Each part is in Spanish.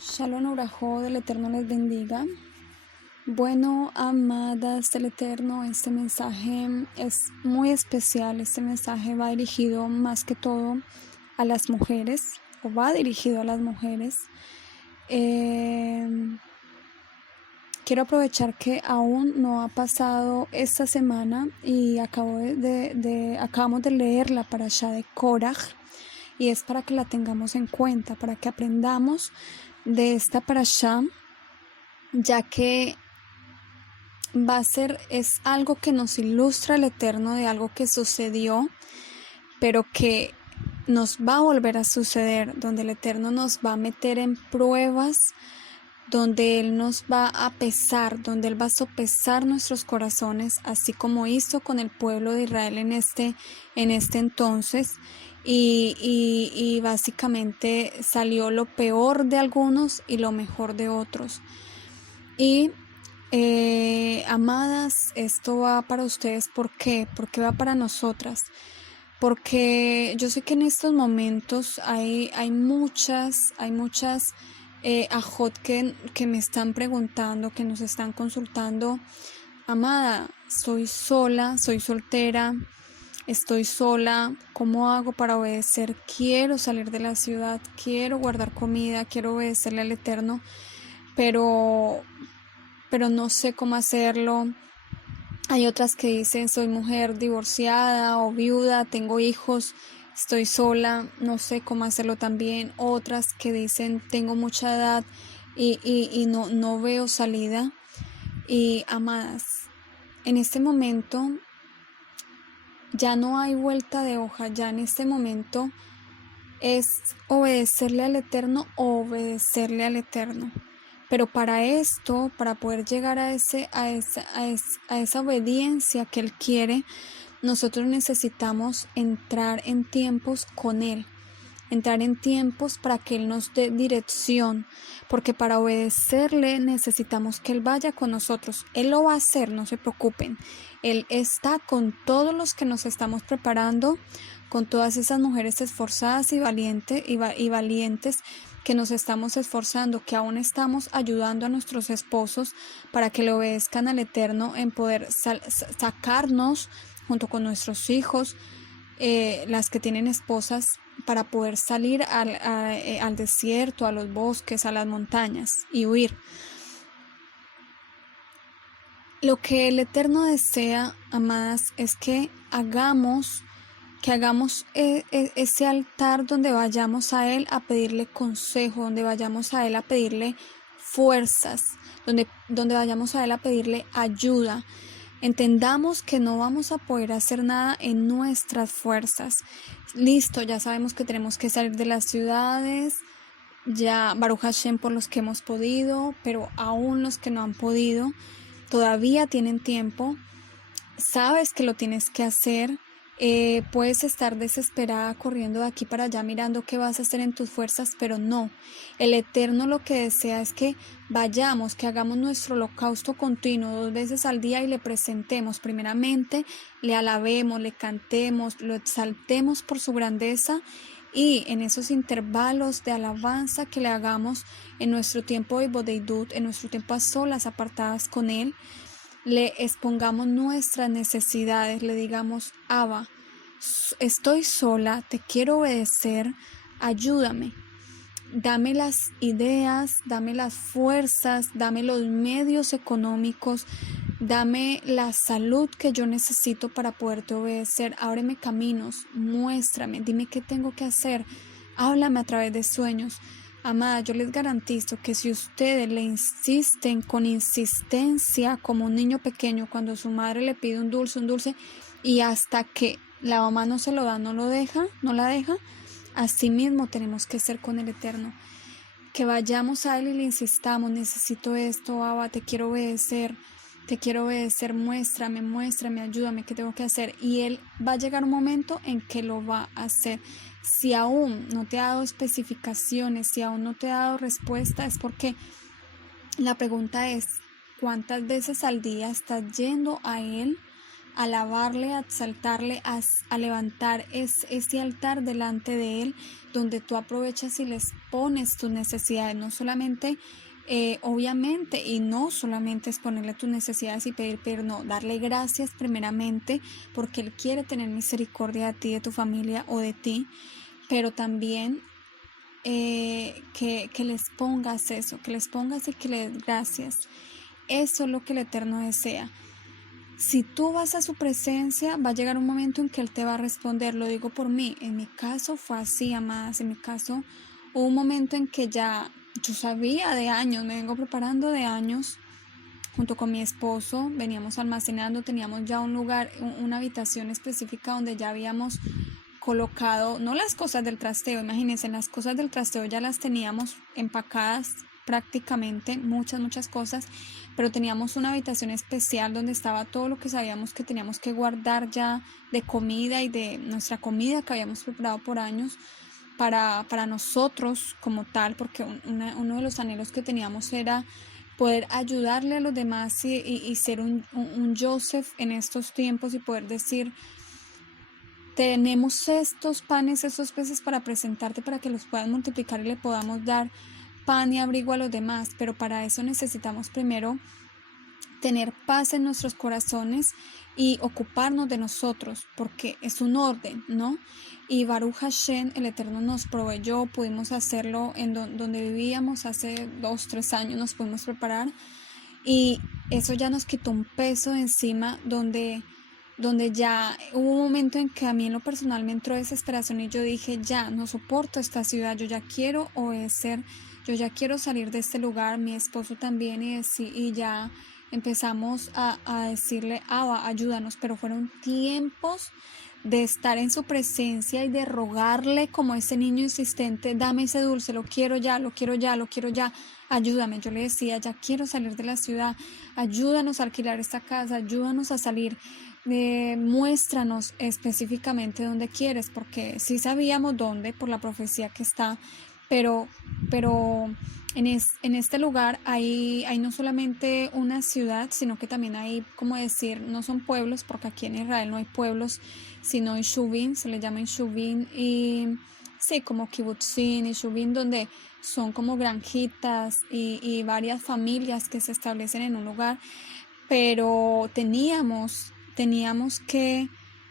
Shalom Urajo del Eterno les bendiga. Bueno, amadas del Eterno, este mensaje es muy especial. Este mensaje va dirigido más que todo a las mujeres, o va dirigido a las mujeres. Quiero aprovechar que aún no ha pasado esta semana y acabamos de leer la parashá de Koraj, y es para que la tengamos en cuenta, para que aprendamos de esta parashá, ya que es algo que nos ilustra el Eterno de algo que sucedió, pero que nos va a volver a suceder, donde el Eterno nos va a meter en pruebas, donde Él nos va a pesar, donde Él va a sopesar nuestros corazones, así como hizo con el pueblo de Israel en este entonces, y básicamente salió lo peor de algunos y lo mejor de otros. Y amadas, esto va para ustedes. ¿Por qué? Porque va para nosotras. Porque yo sé que en estos momentos hay muchas ajot que me están preguntando, que nos están consultando. Amada, soy sola, soy soltera, estoy sola, ¿cómo hago para obedecer? Quiero salir de la ciudad, quiero guardar comida, quiero obedecerle al Eterno, pero no sé cómo hacerlo. Hay otras que dicen, soy mujer divorciada o viuda, tengo hijos, estoy sola, no sé cómo hacerlo también. Otras que dicen, tengo mucha edad y no veo salida. Y amadas, en este momento ya no hay vuelta de hoja, ya en este momento es obedecerle al Eterno o obedecerle al Eterno. Pero para esto, para poder llegar a esa obediencia que Él quiere, nosotros necesitamos entrar en tiempos con Él, entrar en tiempos para que Él nos dé dirección, porque para obedecerle necesitamos que Él vaya con nosotros. Él lo va a hacer, no se preocupen. Él está con todos los que nos estamos preparando, con todas esas mujeres esforzadas y valientes que nos estamos esforzando, que aún estamos ayudando a nuestros esposos para que le obedezcan al Eterno en poder sacarnos junto con nuestros hijos, las que tienen esposas, para poder salir al desierto, a los bosques, a las montañas y huir. Lo que el Eterno desea, amadas, es que hagamos ese altar donde vayamos a Él a pedirle consejo, donde vayamos a Él a pedirle fuerzas, donde vayamos a Él a pedirle ayuda. Entendamos que no vamos a poder hacer nada en nuestras fuerzas. Listo, ya sabemos que tenemos que salir de las ciudades, ya Baruch Hashem por los que hemos podido, pero aún los que no han podido, todavía tienen tiempo. Sabes que lo tienes que hacer. Puedes estar desesperada corriendo de aquí para allá mirando qué vas a hacer en tus fuerzas, pero no. El Eterno lo que desea es que vayamos, que hagamos nuestro holocausto continuo 2 veces al día y le presentemos. Primeramente, le alabemos, le cantemos, lo exaltemos por su grandeza, y en esos intervalos de alabanza que le hagamos en nuestro tiempo de bodeidut, en nuestro tiempo a solas, apartadas con Él, le expongamos nuestras necesidades, le digamos, Abba, estoy sola, te quiero obedecer, ayúdame, dame las ideas, dame las fuerzas, dame los medios económicos, dame la salud que yo necesito para poderte obedecer, ábreme caminos, muéstrame, dime qué tengo que hacer, háblame a través de sueños. Amada, yo les garantizo que si ustedes le insisten con insistencia como un niño pequeño cuando su madre le pide un dulce, y hasta que la mamá no se lo da, no la deja, así mismo tenemos que ser con el Eterno. Que vayamos a Él y le insistamos, necesito esto, Abba, te quiero obedecer, muéstrame, ayúdame, ¿qué tengo que hacer? Y Él va a llegar un momento en que lo va a hacer. Si aún no te ha dado especificaciones, si aún no te ha dado respuesta, es porque la pregunta es, ¿cuántas veces al día estás yendo a Él alabarle, a exaltarle, a levantar ese altar delante de Él, donde tú aprovechas y les pones tus necesidades, no solamente, obviamente, y no solamente es ponerle tus necesidades y pedir, pero no, darle gracias primeramente, porque Él quiere tener misericordia de ti, de tu familia o de ti, pero también que les pongas eso, que les pongas y que les des gracias. Eso es lo que el Eterno desea. Si tú vas a su presencia, va a llegar un momento en que Él te va a responder. Lo digo por mí. En mi caso fue así, amadas. En mi caso hubo un momento en que ya yo sabía de años, me vengo preparando de años, junto con mi esposo, veníamos almacenando, teníamos ya un lugar, una habitación específica donde ya habíamos colocado, no las cosas del trasteo, imagínense, las cosas del trasteo ya las teníamos empacadas prácticamente, muchas cosas, pero teníamos una habitación especial donde estaba todo lo que sabíamos que teníamos que guardar ya de comida y de nuestra comida que habíamos preparado por años para nosotros como tal, porque uno de los anhelos que teníamos era poder ayudarle a los demás y ser un Joseph en estos tiempos y poder decir, tenemos estos panes, estos peces para presentarte para que los puedas multiplicar y le podamos dar pan y abrigo a los demás, pero para eso necesitamos primero tener paz en nuestros corazones y ocuparnos de nosotros, porque es un orden, ¿no? Y Baruch Hashem, el Eterno nos proveyó, pudimos hacerlo en donde vivíamos hace 2-3 años, nos pudimos preparar y eso ya nos quitó un peso de encima donde ya hubo un momento en que a mí en lo personal me entró desesperación y yo dije, ya, no soporto esta ciudad, yo ya quiero obedecer, yo ya quiero salir de este lugar, mi esposo también y ya empezamos a decirle, Abba, ayúdanos, pero fueron tiempos de estar en su presencia y de rogarle como ese niño insistente, dame ese dulce, lo quiero ya, lo quiero ya, lo quiero ya, ayúdame. Yo le decía, ya quiero salir de la ciudad, ayúdanos a alquilar esta casa, ayúdanos a salir, muéstranos específicamente dónde quieres, porque sí sabíamos dónde por la profecía que está, pero en este lugar hay no solamente una ciudad, sino que también hay, como decir, no son pueblos, porque aquí en Israel no hay pueblos, sino Ishuvim, se le llama Ishuvim, y sí, como Kibbutzim y Ishuvim, donde son como granjitas y varias familias que se establecen en un lugar, pero teníamos que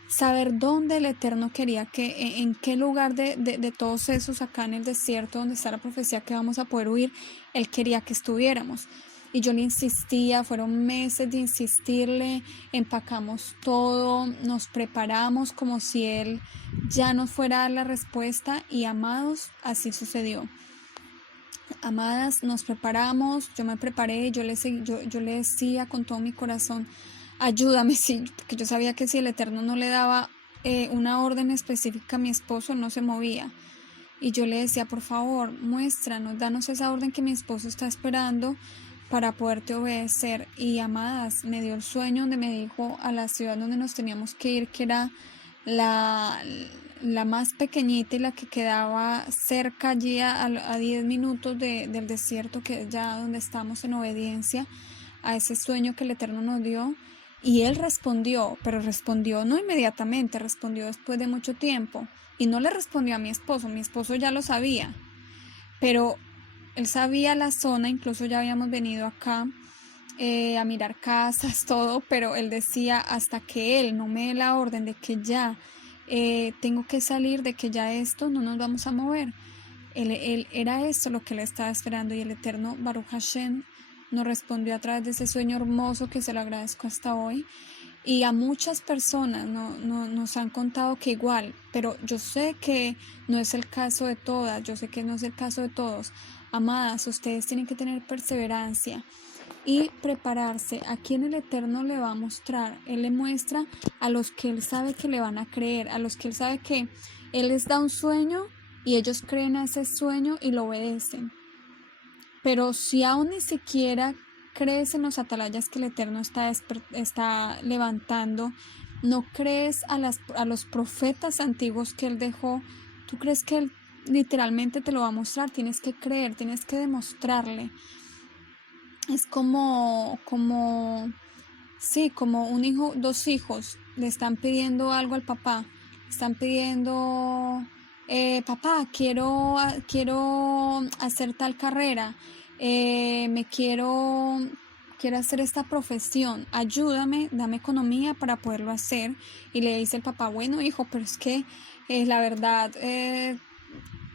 saber dónde el Eterno quería que, en qué lugar de todos esos acá en el desierto donde está la profecía que vamos a poder huir, Él quería que estuviéramos. Y yo le insistía, fueron meses de insistirle, empacamos todo, nos preparamos como si Él ya nos fuera a dar la respuesta y amados, así sucedió. Amadas, nos preparamos, yo me preparé, yo le decía con todo mi corazón, ayúdame, sí, porque yo sabía que si el Eterno no le daba una orden específica a mi esposo, no se movía. Y yo le decía, por favor, muéstranos, danos esa orden que mi esposo está esperando para poderte obedecer. Y amadas, me dio el sueño donde me dijo a la ciudad donde nos teníamos que ir, que era la más pequeñita y la que quedaba cerca allí a 10 minutos del desierto, que es ya donde estamos en obediencia a ese sueño que el Eterno nos dio. Y él respondió, pero respondió no inmediatamente, respondió después de mucho tiempo. Y no le respondió a mi esposo ya lo sabía, pero él sabía la zona, incluso ya habíamos venido acá a mirar casas, todo, pero él decía, hasta que él no me dé la orden de que ya tengo que salir, de que ya esto no nos vamos a mover. Él era esto lo que él estaba esperando, y el Eterno Baruch Hashem nos respondió a través de ese sueño hermoso que se lo agradezco hasta hoy. Y a muchas personas nos han contado que igual, pero yo sé que no es el caso de todas, yo sé que no es el caso de todos. Amadas, ustedes tienen que tener perseverancia y prepararse. A quien el Eterno le va a mostrar, Él le muestra a los que Él sabe que le van a creer, a los que Él sabe que Él les da un sueño y ellos creen a ese sueño y lo obedecen. Pero si aún ni siquiera crees en los atalayas que el Eterno está levantando, no crees a los profetas antiguos que Él dejó, tú crees que Él literalmente te lo va a mostrar, tienes que creer, tienes que demostrarle. Es como sí, como un hijo, dos hijos, le están pidiendo algo al papá, le están pidiendo, papá, quiero hacer tal carrera, quiero hacer esta profesión, ayúdame, dame economía para poderlo hacer. Y le dice el papá, bueno, hijo, pero es que la verdad,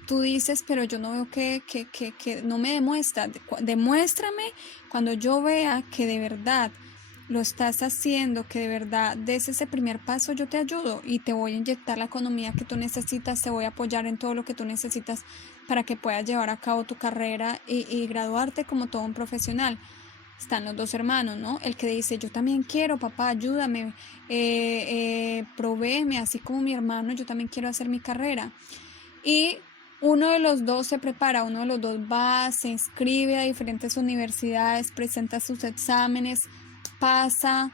tú dices, pero yo no veo que no me demuestras. Demuéstrame cuando yo vea que de verdad lo estás haciendo, que de verdad des ese primer paso, yo te ayudo y te voy a inyectar la economía que tú necesitas, te voy a apoyar en todo lo que tú necesitas para que puedas llevar a cabo tu carrera y graduarte como todo un profesional. Están los dos hermanos, ¿no? El que dice, yo también quiero, papá, ayúdame, provéeme, así como mi hermano, yo también quiero hacer mi carrera. Y uno de los dos se prepara, uno de los dos va, se inscribe a diferentes universidades, presenta sus exámenes, pasa,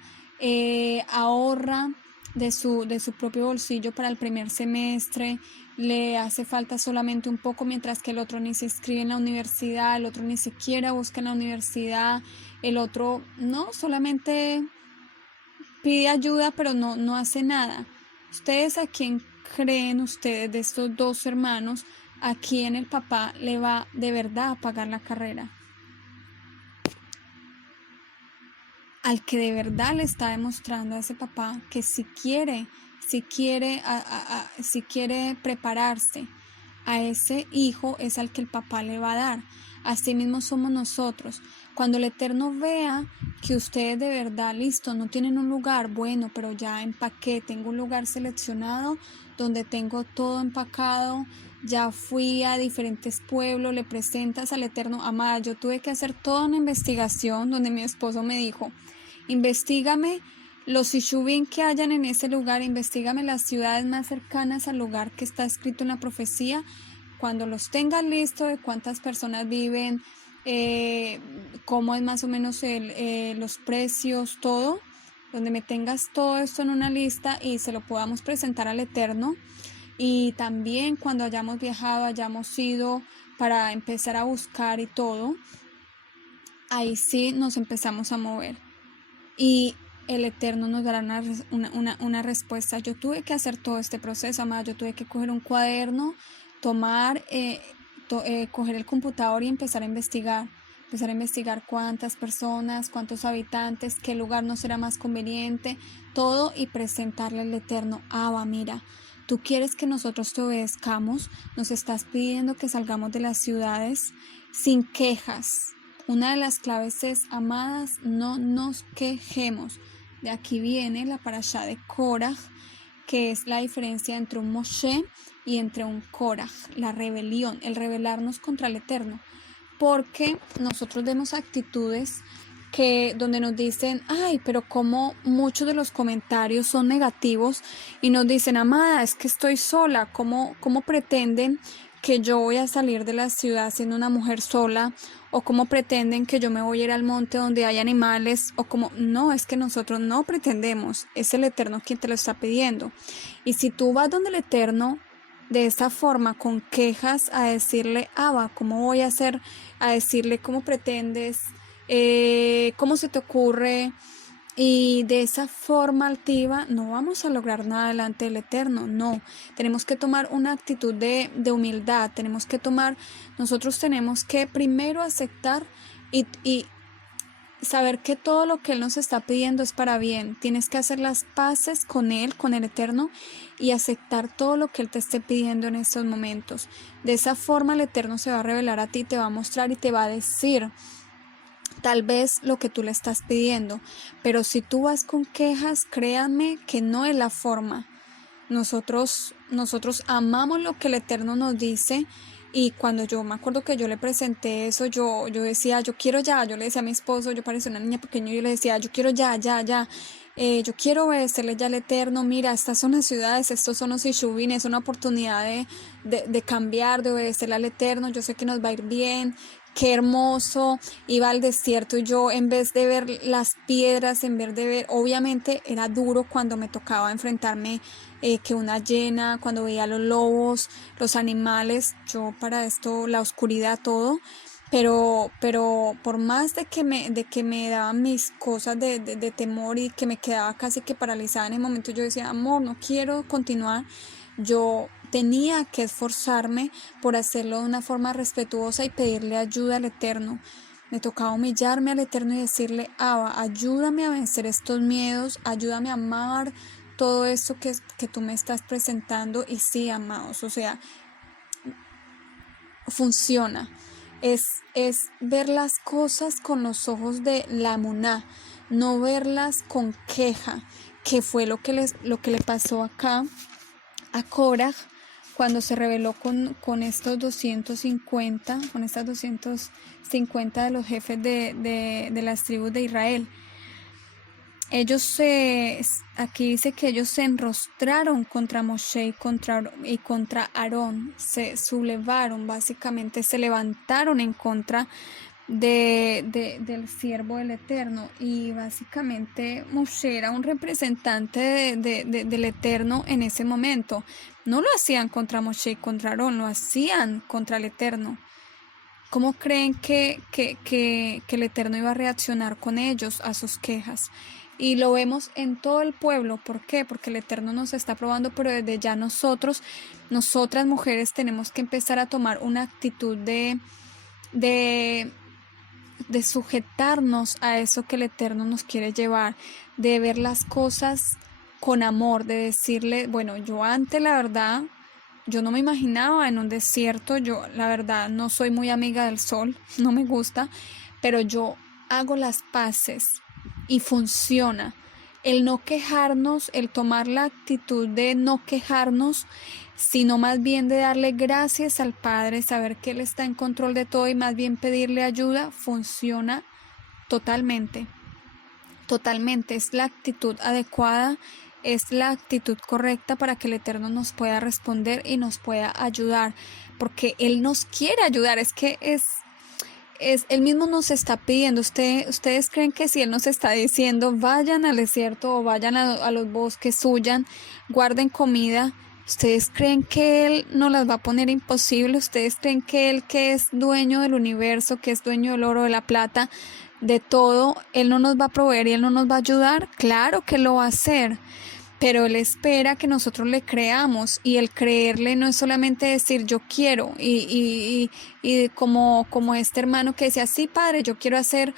ahorra de su propio bolsillo para el primer semestre, le hace falta solamente un poco, mientras que el otro ni se inscribe en la universidad, el otro ni siquiera busca en la universidad, el otro no, solamente pide ayuda, pero no hace nada. ¿Ustedes a quién creen ustedes de estos dos hermanos, a quién el papá le va de verdad a pagar la carrera? Al que de verdad le está demostrando a ese papá que si quiere prepararse, a ese hijo es al que el papá le va a dar. Así mismo somos nosotros. Cuando el Eterno vea que ustedes de verdad, listo, no tienen un lugar, bueno, pero ya empaqué, tengo un lugar seleccionado donde tengo todo empacado, ya fui a diferentes pueblos, le presentas al Eterno, amada, yo tuve que hacer toda una investigación donde mi esposo me dijo, investígame los Ishubim que hayan en ese lugar, investígame las ciudades más cercanas al lugar que está escrito en la profecía. Cuando los tengas listo de cuántas personas viven, cómo es más o menos los precios, todo, donde me tengas todo esto en una lista y se lo podamos presentar al Eterno. Y también cuando hayamos viajado, hayamos ido para empezar a buscar y todo, ahí sí nos empezamos a mover. Y el Eterno nos dará una respuesta. Yo tuve que hacer todo este proceso, amada. Yo tuve que coger un cuaderno, tomar, coger el computador y empezar a investigar. Empezar a investigar cuántas personas, cuántos habitantes, qué lugar nos será más conveniente, todo, y presentarle al Eterno. Abba, mira, tú quieres que nosotros te obedezcamos, nos estás pidiendo que salgamos de las ciudades sin quejas. Una de las claves es, amadas, no nos quejemos. De aquí viene la parashá de Koraj, que es la diferencia entre un Moshe y entre un Koraj, la rebelión, el rebelarnos contra el Eterno. Porque nosotros vemos actitudes donde nos dicen, ay, pero como muchos de los comentarios son negativos y nos dicen, amada, es que estoy sola, ¿cómo pretenden que yo voy a salir de la ciudad siendo una mujer sola? O cómo pretenden que yo me voy a ir al monte donde hay animales, o como, no, es que nosotros no pretendemos, es el Eterno quien te lo está pidiendo. Y si tú vas donde el Eterno de esa forma, con quejas, a decirle, Abba, ¿cómo voy a hacer? A decirle, ¿cómo pretendes? ¿Cómo se te ocurre? Y de esa forma altiva no vamos a lograr nada delante del Eterno, no. Tenemos que tomar una actitud de humildad, nosotros tenemos que primero aceptar y saber que todo lo que Él nos está pidiendo es para bien. Tienes que hacer las paces con Él, con el Eterno, y aceptar todo lo que Él te esté pidiendo en estos momentos. De esa forma el Eterno se va a revelar a ti, te va a mostrar y te va a decir tal vez lo que tú le estás pidiendo. Pero si tú vas con quejas, créanme que no es la forma. Nosotros amamos lo que el Eterno nos dice. Y cuando yo me acuerdo que yo le presenté eso, yo decía, yo quiero ya, yo le decía a mi esposo, yo parecía una niña pequeña, y yo le decía, yo quiero ya, yo quiero obedecerle ya al Eterno, mira, estas son las ciudades, estos son los Ishubim, es una oportunidad de cambiar, de obedecerle al Eterno, yo sé que nos va a ir bien, qué hermoso. Iba al desierto y yo, en vez de ver las piedras, en vez de ver, obviamente era duro cuando me tocaba enfrentarme que una hiena, cuando veía los lobos, los animales, yo para esto, la oscuridad, todo, pero por más de que me daban mis cosas de temor y que me quedaba casi que paralizada en el momento, yo decía, amor, no quiero continuar. Yo tenía que esforzarme por hacerlo de una forma respetuosa y pedirle ayuda al Eterno. Me tocaba humillarme al Eterno y decirle, Abba, ayúdame a vencer estos miedos, ayúdame a amar todo esto que tú me estás presentando. Y sí, amados, o sea, funciona. Es ver las cosas con los ojos de la emuná, no verlas con queja, que fue lo que le pasó acá a Korah cuando se rebeló con estos 250, con estas 250 de los jefes de las tribus de Israel. Aquí dice que ellos se enrostraron contra Moshe y contra Aarón, se sublevaron, básicamente se levantaron en contra del siervo del Eterno, y básicamente Moshe era un representante del Eterno en ese momento. No lo hacían contra Moshe y contra Aarón, lo hacían contra el Eterno. ¿Cómo creen que el Eterno iba a reaccionar con ellos a sus quejas? Y lo vemos en todo el pueblo. ¿Por qué? Porque el Eterno nos está probando, pero desde ya nosotras mujeres, tenemos que empezar a tomar una actitud de sujetarnos a eso que el Eterno nos quiere llevar, de ver las cosas con amor, de decirle, bueno, yo antes, la verdad, yo no me imaginaba en un desierto. Yo la verdad no soy muy amiga del sol, no me gusta, pero yo hago las paces y funciona. El no quejarnos, el tomar la actitud de no quejarnos, sino más bien de darle gracias al Padre, saber que Él está en control de todo y más bien pedirle ayuda, funciona totalmente. Totalmente, es la actitud adecuada, es la actitud correcta para que el Eterno nos pueda responder y nos pueda ayudar, porque Él nos quiere ayudar. Es que Él mismo nos está pidiendo. Ustedes creen que si Él nos está diciendo, vayan al desierto o vayan a los bosques, huyan, guarden comida, ¿ustedes creen que Él nos las va a poner imposible? ¿Ustedes creen que Él, que es dueño del universo, que es dueño del oro, de la plata, de todo, Él no nos va a proveer y Él no nos va a ayudar? Claro que lo va a hacer, pero Él espera que nosotros le creamos, y el creerle no es solamente decir yo quiero, y como este hermano que decía, sí, padre, yo quiero hacer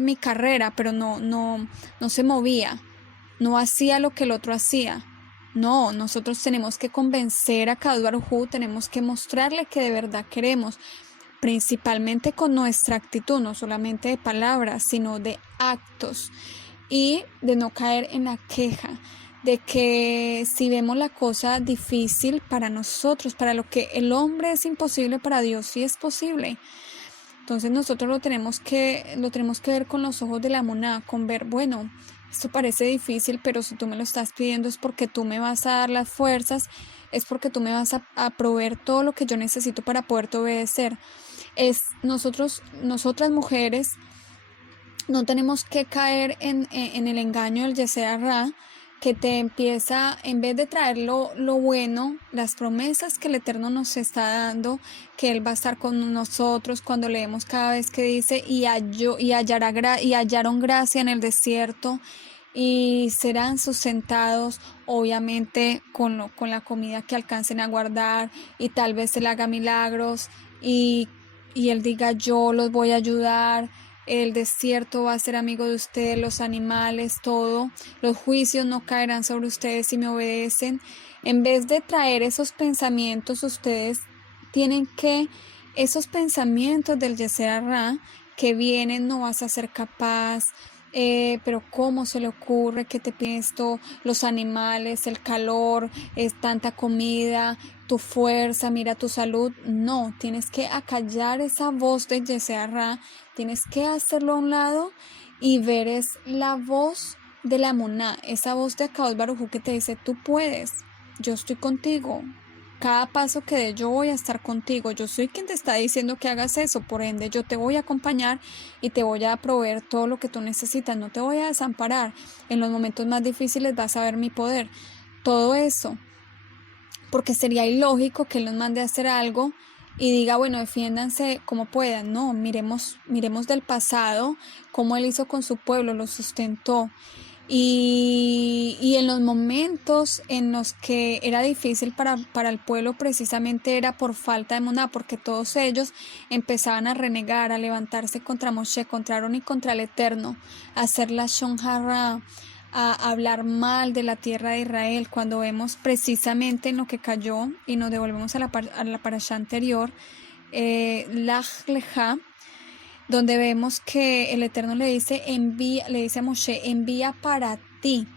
mi carrera, pero no se movía, no hacía lo que el otro hacía. No, nosotros tenemos que convencer a Kadosh Baruj Hu, tenemos que mostrarle que de verdad queremos, principalmente con nuestra actitud, no solamente de palabras, sino de actos, y de no caer en la queja, de que si vemos la cosa difícil para nosotros, para lo que el hombre es imposible, para Dios sí es posible. Entonces nosotros lo tenemos que ver con los ojos de la emuná, con ver, bueno, esto parece difícil, pero si tú me lo estás pidiendo es porque tú me vas a dar las fuerzas, es porque tú me vas a proveer todo lo que yo necesito para poderte obedecer. Nosotras mujeres no tenemos que caer en el engaño del Yeser Ra, que te empieza, en vez de traer lo bueno, las promesas que el Eterno nos está dando, que Él va a estar con nosotros. Cuando leemos cada vez que dice, y hallaron gracia en el desierto, y serán sustentados, obviamente con la comida que alcancen a guardar, y tal vez Él haga milagros, y Él diga, yo los voy a ayudar. El desierto va a ser amigo de ustedes, los animales, todo. Los juicios no caerán sobre ustedes si me obedecen. En vez de traer esos pensamientos, ustedes tienen que, esos pensamientos del Yeser Ra que vienen, no vas a ser capaz, pero ¿cómo se le ocurre que te piden esto? Los animales, el calor, es tanta comida, tu fuerza, mira tu salud. No, tienes que acallar esa voz de Yeser Ra, tienes que hacerlo a un lado y ver es la voz de la emuná, esa voz de Kadosh Baruj Hu que te dice, tú puedes, yo estoy contigo. Cada paso que dé yo voy a estar contigo. Yo soy quien te está diciendo que hagas eso, por ende yo te voy a acompañar y te voy a proveer todo lo que tú necesitas. No te voy a desamparar. En los momentos más difíciles vas a ver mi poder. Todo eso, porque sería ilógico que Él nos mande a hacer algo y diga, bueno, defiéndanse como puedan. No, miremos del pasado, cómo Él hizo con su pueblo, lo sustentó. Y en los momentos en los que era difícil para el pueblo, precisamente era por falta de emuná, porque todos ellos empezaban a renegar, a levantarse contra Moshe, contra Aarón y contra el Eterno, a hacer la Shon Hara, a hablar mal de la tierra de Israel. Cuando vemos precisamente en lo que cayó, y nos devolvemos a la parashá anterior, Lach Lecha, donde vemos que el Eterno le dice a Moshe, envía para ti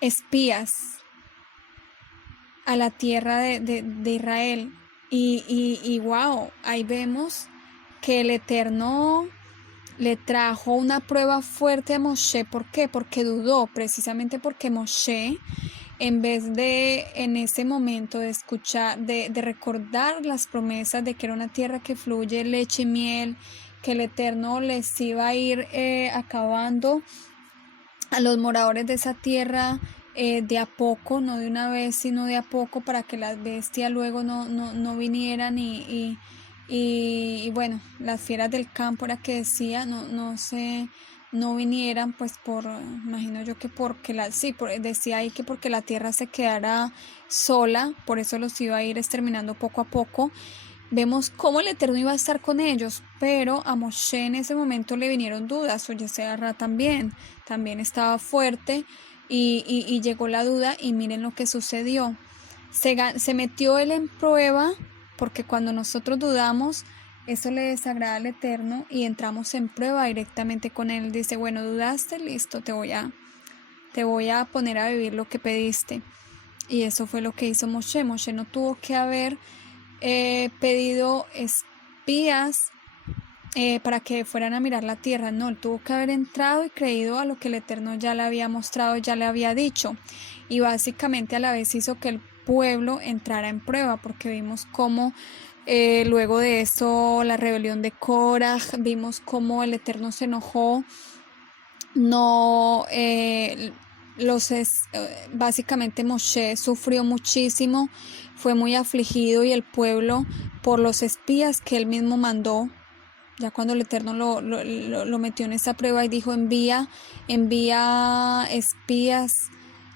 espías a la tierra de Israel. Y wow, ahí vemos que el Eterno le trajo una prueba fuerte a Moshe. ¿Por qué? Porque dudó, precisamente porque Moshe, en vez de en ese momento de escuchar, de recordar las promesas de que era una tierra que fluye leche y miel, que el Eterno les iba a ir acabando a los moradores de esa tierra de a poco, no de una vez, sino de a poco, para que las bestias luego no vinieran y bueno, las fieras del campo, era que decía, no vinieran, pues imagino yo que porque decía ahí que porque la tierra se quedara sola, por eso los iba a ir exterminando poco a poco. Vemos cómo el Eterno iba a estar con ellos, pero a Moshe en ese momento le vinieron dudas, o Yesearra también estaba fuerte y llegó la duda, y miren lo que sucedió. Se metió él en prueba, porque cuando nosotros dudamos, eso le desagrada al Eterno y entramos en prueba directamente con él. Dice, bueno, dudaste, listo, te voy a poner a vivir lo que pediste. Y eso fue lo que hizo Moshe. Moshe no tuvo que haber pedido espías para que fueran a mirar la tierra. No, él tuvo que haber entrado y creído a lo que el Eterno ya le había mostrado, ya le había dicho. Y básicamente a la vez hizo que el pueblo entrara en prueba, porque vimos cómo luego de eso, la rebelión de Korah, vimos cómo el Eterno se enojó. No, básicamente Moshe sufrió muchísimo, fue muy afligido, y el pueblo, por los espías que él mismo mandó, ya cuando el Eterno lo metió en esa prueba y dijo, envía espías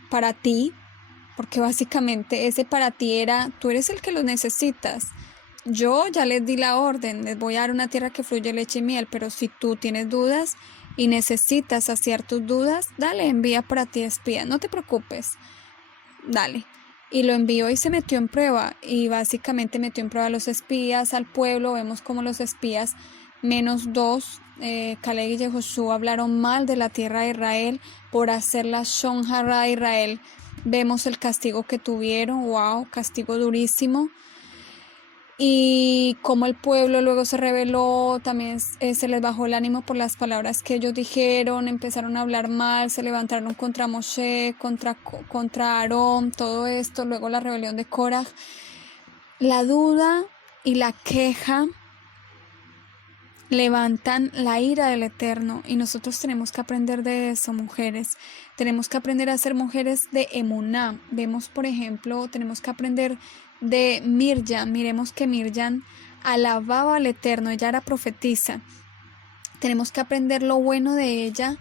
para ti, porque básicamente ese para ti era, tú eres el que los necesitas. Yo ya les di la orden, les voy a dar una tierra que fluye leche y miel, pero si tú tienes dudas y necesitas saciar tus dudas, dale, envía para ti espía, no te preocupes, dale. Y lo envió y se metió en prueba, y básicamente metió en prueba a los espías, al pueblo. Vemos como los espías, -2, Caleb y Yehoshua, hablaron mal de la tierra de Israel por hacer la Shon Hara de Israel. Vemos el castigo que tuvieron, wow, castigo durísimo. Y como el pueblo luego se rebeló, también se les bajó el ánimo por las palabras que ellos dijeron, empezaron a hablar mal, se levantaron contra Moshe, contra Aarón, todo esto, luego la rebelión de Korah. La duda y la queja levantan la ira del Eterno, y nosotros tenemos que aprender de eso, mujeres. Tenemos que aprender a ser mujeres de emuná. Vemos, por ejemplo, tenemos que aprender de Mirjam. Miremos que Mirjam alababa al Eterno, ella era profetisa. Tenemos que aprender lo bueno de ella,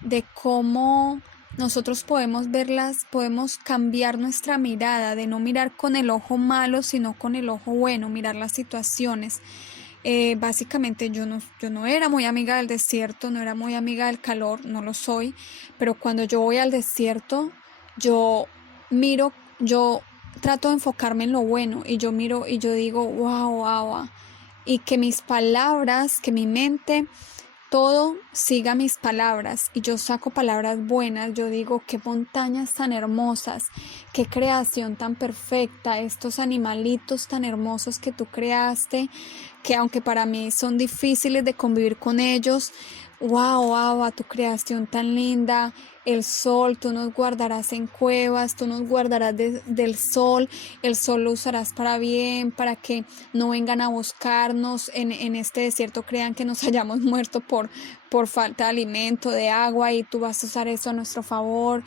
de cómo nosotros podemos verlas, podemos cambiar nuestra mirada, de no mirar con el ojo malo, sino con el ojo bueno, mirar las situaciones. Básicamente yo no era muy amiga del desierto, no era muy amiga del calor, no lo soy, pero cuando yo voy al desierto, yo trato de enfocarme en lo bueno, y yo miro y yo digo, wow, y que mis palabras, que mi mente, todo siga mis palabras, y yo saco palabras buenas. Yo digo, qué montañas tan hermosas, qué creación tan perfecta, estos animalitos tan hermosos que tú creaste, que aunque para mí son difíciles de convivir con ellos, wow, tu creación tan linda. El sol, tú nos guardarás en cuevas, tú nos guardarás del sol, el sol lo usarás para bien, para que no vengan a buscarnos en este desierto, crean que nos hayamos muerto por falta de alimento, de agua, y tú vas a usar eso a nuestro favor.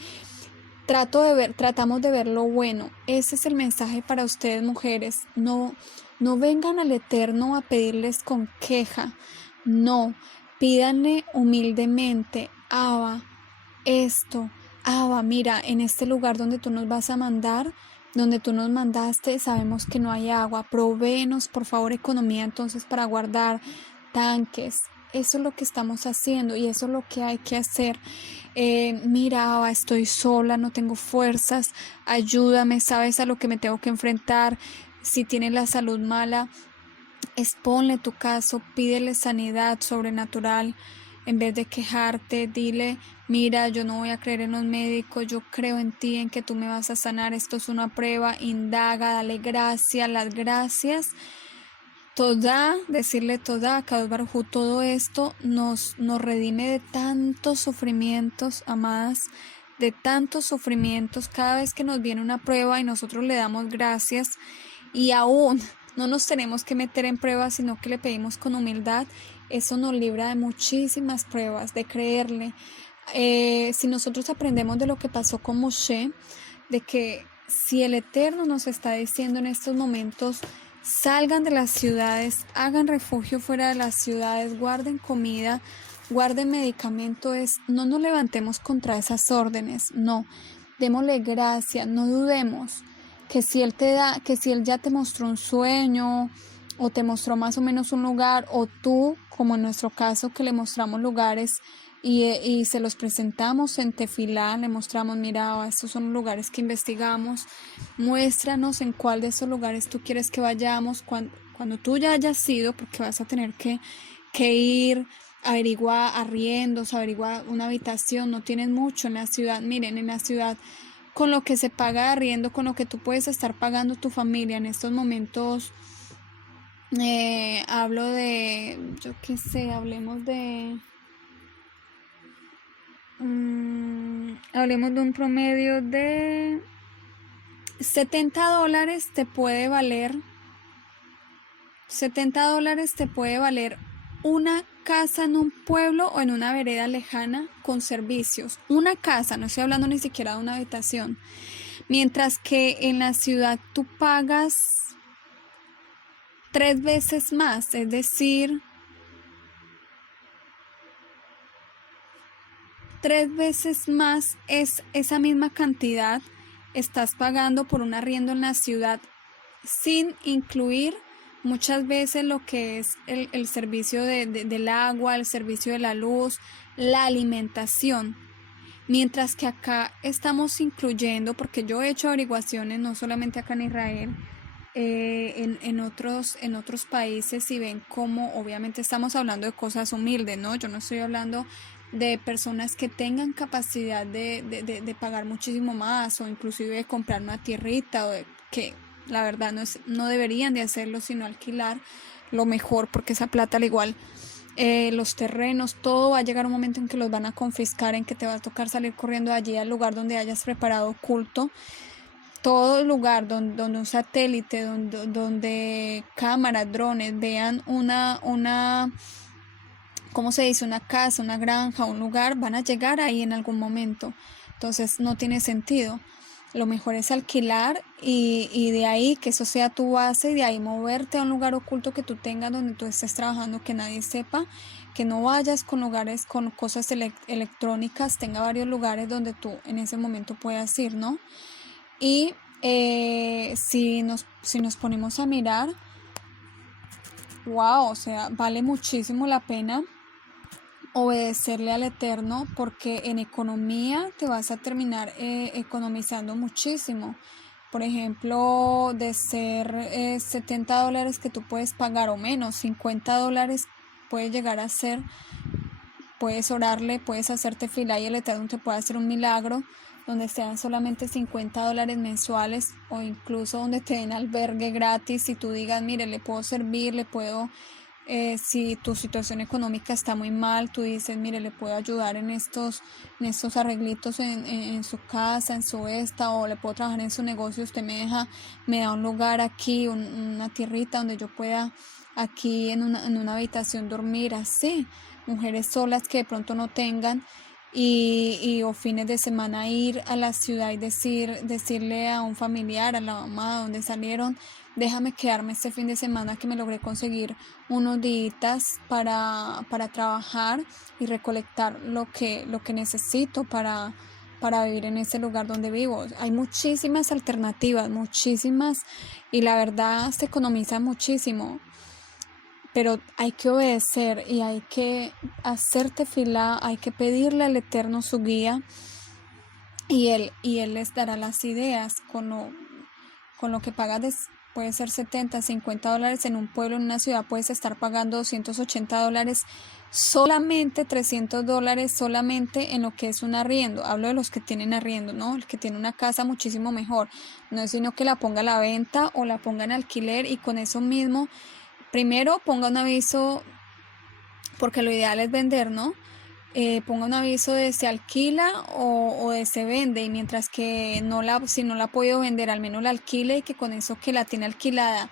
Tratamos de ver lo bueno. Ese es el mensaje para ustedes, mujeres. No No vengan al Eterno a pedirles con queja. No, pídanle humildemente, Abba, esto, Abba, mira, en este lugar donde tú nos vas a mandar, donde tú nos mandaste, sabemos que no hay agua. Provéenos, por favor, economía entonces para guardar tanques. Eso es lo que estamos haciendo y eso es lo que hay que hacer. Mira, Abba, estoy sola, no tengo fuerzas, ayúdame, sabes a lo que me tengo que enfrentar. Si tienes la salud mala, exponle tu caso, pídele sanidad sobrenatural. En vez de quejarte, dile, mira, yo no voy a creer en los médicos, yo creo en ti, en que tú me vas a sanar, esto es una prueba, indaga, dale gracias, las gracias. Toda, decirle toda, Kadosh Baruj Hu, todo esto nos redime de tantos sufrimientos, amadas, de tantos sufrimientos, cada vez que nos viene una prueba y nosotros le damos gracias y aún no nos tenemos que meter en pruebas, sino que le pedimos con humildad, eso nos libra de muchísimas pruebas, de creerle. Si nosotros aprendemos de lo que pasó con Moshe, de que si el Eterno nos está diciendo en estos momentos, salgan de las ciudades, hagan refugio fuera de las ciudades, guarden comida, guarden medicamento, no nos levantemos contra esas órdenes, no, démosle gracia, no dudemos que si él que si él ya te mostró un sueño o te mostró más o menos un lugar, o tú, como en nuestro caso, que le mostramos lugares y se los presentamos en Tefilá, le mostramos, mira, estos son lugares que investigamos, muéstranos en cuál de esos lugares tú quieres que vayamos, cuando tú ya hayas ido, porque vas a tener que ir, averiguar arriendos, averiguar una habitación, no tienes mucho en la ciudad. Miren, en la ciudad, con lo que se paga arriendo, con lo que tú puedes estar pagando tu familia en estos momentos, hablo de, yo qué sé, hablemos de un promedio de $70 te puede valer una casa en un pueblo o en una vereda lejana con servicios. Una casa, no estoy hablando ni siquiera de una habitación. Mientras que en la ciudad tú pagas 3 veces más, es decir, 3 veces más es esa misma cantidad estás pagando por un arriendo en la ciudad, sin incluir muchas veces lo que es el servicio del agua, el servicio de la luz, la alimentación. Mientras que acá estamos incluyendo, porque yo he hecho averiguaciones, no solamente acá en Israel, en otros países, y ven cómo, obviamente estamos hablando de cosas humildes, ¿no? Yo no estoy hablando de personas que tengan capacidad de pagar muchísimo más, o inclusive de comprar una tierrita, o que la verdad no deberían de hacerlo, sino alquilar lo mejor, porque esa plata al igual, los terrenos, todo va a llegar un momento en que los van a confiscar, en que te va a tocar salir corriendo de allí al lugar donde hayas preparado culto. Todo lugar donde un satélite, donde cámaras, drones vean ¿cómo se dice? Una casa, una granja, un lugar, van a llegar ahí en algún momento. Entonces no tiene sentido. Lo mejor es alquilar y de ahí que eso sea tu base, y de ahí moverte a un lugar oculto que tú tengas donde tú estés trabajando, que nadie sepa, que no vayas con lugares con cosas electrónicas, tenga varios lugares donde tú en ese momento puedas ir, ¿no? Y si nos ponemos a mirar, wow, o sea, vale muchísimo la pena obedecerle al Eterno, porque en economía te vas a terminar economizando muchísimo. Por ejemplo, de ser $70 que tú puedes pagar, o menos, $50 puede llegar a ser. Puedes orarle, puedes hacerte fila y el Eterno te puede hacer un milagro donde sean solamente $50 mensuales, o incluso donde te den albergue gratis y tú digas, mire, le puedo servir, le puedo, si tu situación económica está muy mal, tú dices, mire, le puedo ayudar en estos arreglitos en su casa, en su o le puedo trabajar en su negocio, usted me da un lugar aquí, una tierrita donde yo pueda aquí en una habitación dormir, así. Mujeres solas que de pronto no tengan, y o fines de semana ir a la ciudad y decirle a un familiar, a la mamá, donde salieron, déjame quedarme este fin de semana que me logré conseguir unos días para trabajar y recolectar lo que necesito para vivir en este lugar donde vivo. Hay muchísimas alternativas, muchísimas, y la verdad se economiza muchísimo, pero hay que obedecer y hay que hacerte fila, hay que pedirle al Eterno su guía y él les dará las ideas con lo que pagas. Puede ser 70, $50 en un pueblo, en una ciudad puedes estar pagando $280, solamente $300 solamente en lo que es un arriendo. Hablo de los que tienen arriendo, ¿no? El que tiene una casa muchísimo mejor, no es sino que la ponga a la venta o la ponga en alquiler, y con eso mismo, primero ponga un aviso, porque lo ideal es vender, ¿no? Ponga un aviso de se alquila o de se vende, y mientras que si no la ha podido vender, al menos la alquile, y que con eso que la tiene alquilada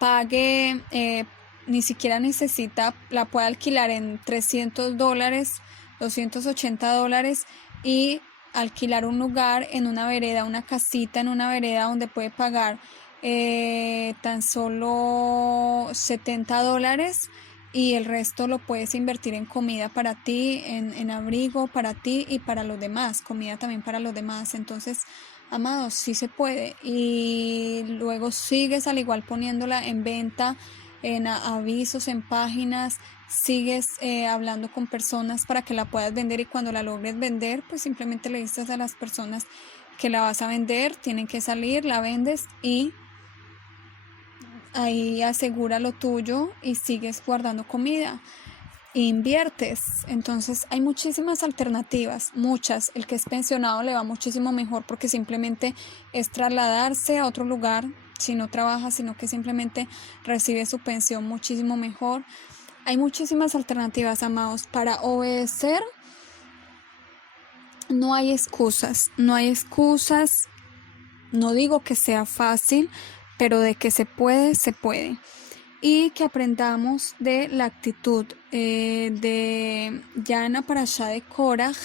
pague, ni siquiera necesita, la puede alquilar en $300, $280, y alquilar un lugar en una vereda, una casita en una vereda donde puede pagar tan solo $70, y el resto lo puedes invertir en comida para ti, en abrigo para ti y para los demás, comida también para los demás. Entonces, amados, sí se puede. Y luego sigues al igual poniéndola en venta, en avisos, en páginas, sigues hablando con personas para que la puedas vender, y cuando la logres vender, pues simplemente le dices a las personas que la vas a vender, tienen que salir, la vendes y ahí asegura lo tuyo y sigues guardando comida e inviertes. Entonces hay muchísimas alternativas, muchas. El que es pensionado le va muchísimo mejor porque simplemente es trasladarse a otro lugar, si no trabaja, sino que simplemente recibe su pensión muchísimo mejor. Hay muchísimas alternativas, amados, para obedecer. No hay excusas, no hay excusas. No digo que sea fácil, pero de que se puede, se puede. Y que aprendamos de la actitud de ya en la parashá de Koraj,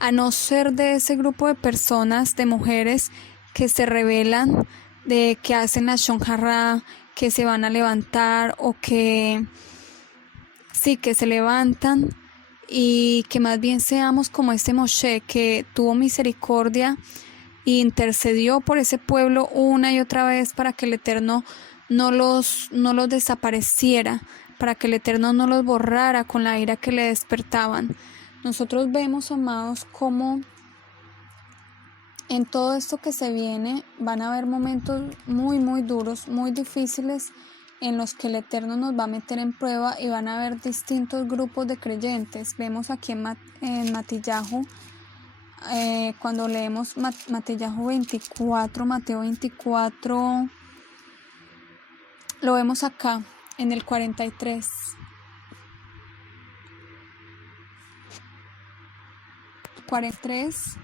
a no ser de ese grupo de personas, de mujeres que se rebelan, de que hacen la shonjarra, que se van a levantar, o que sí, que se levantan, y que más bien seamos como este Moshe, que tuvo misericordia e intercedió por ese pueblo una y otra vez para que el Eterno no los desapareciera, para que el Eterno no los borrara con la ira que le despertaban. Nosotros vemos, amados, cómo en todo esto que se viene van a haber momentos muy, muy duros, muy difíciles, en los que el Eterno nos va a meter en prueba, y van a haber distintos grupos de creyentes. Vemos aquí en Matillahu, cuando leemos Matillahu 24, Mateo 24, lo vemos acá en el 43. 43.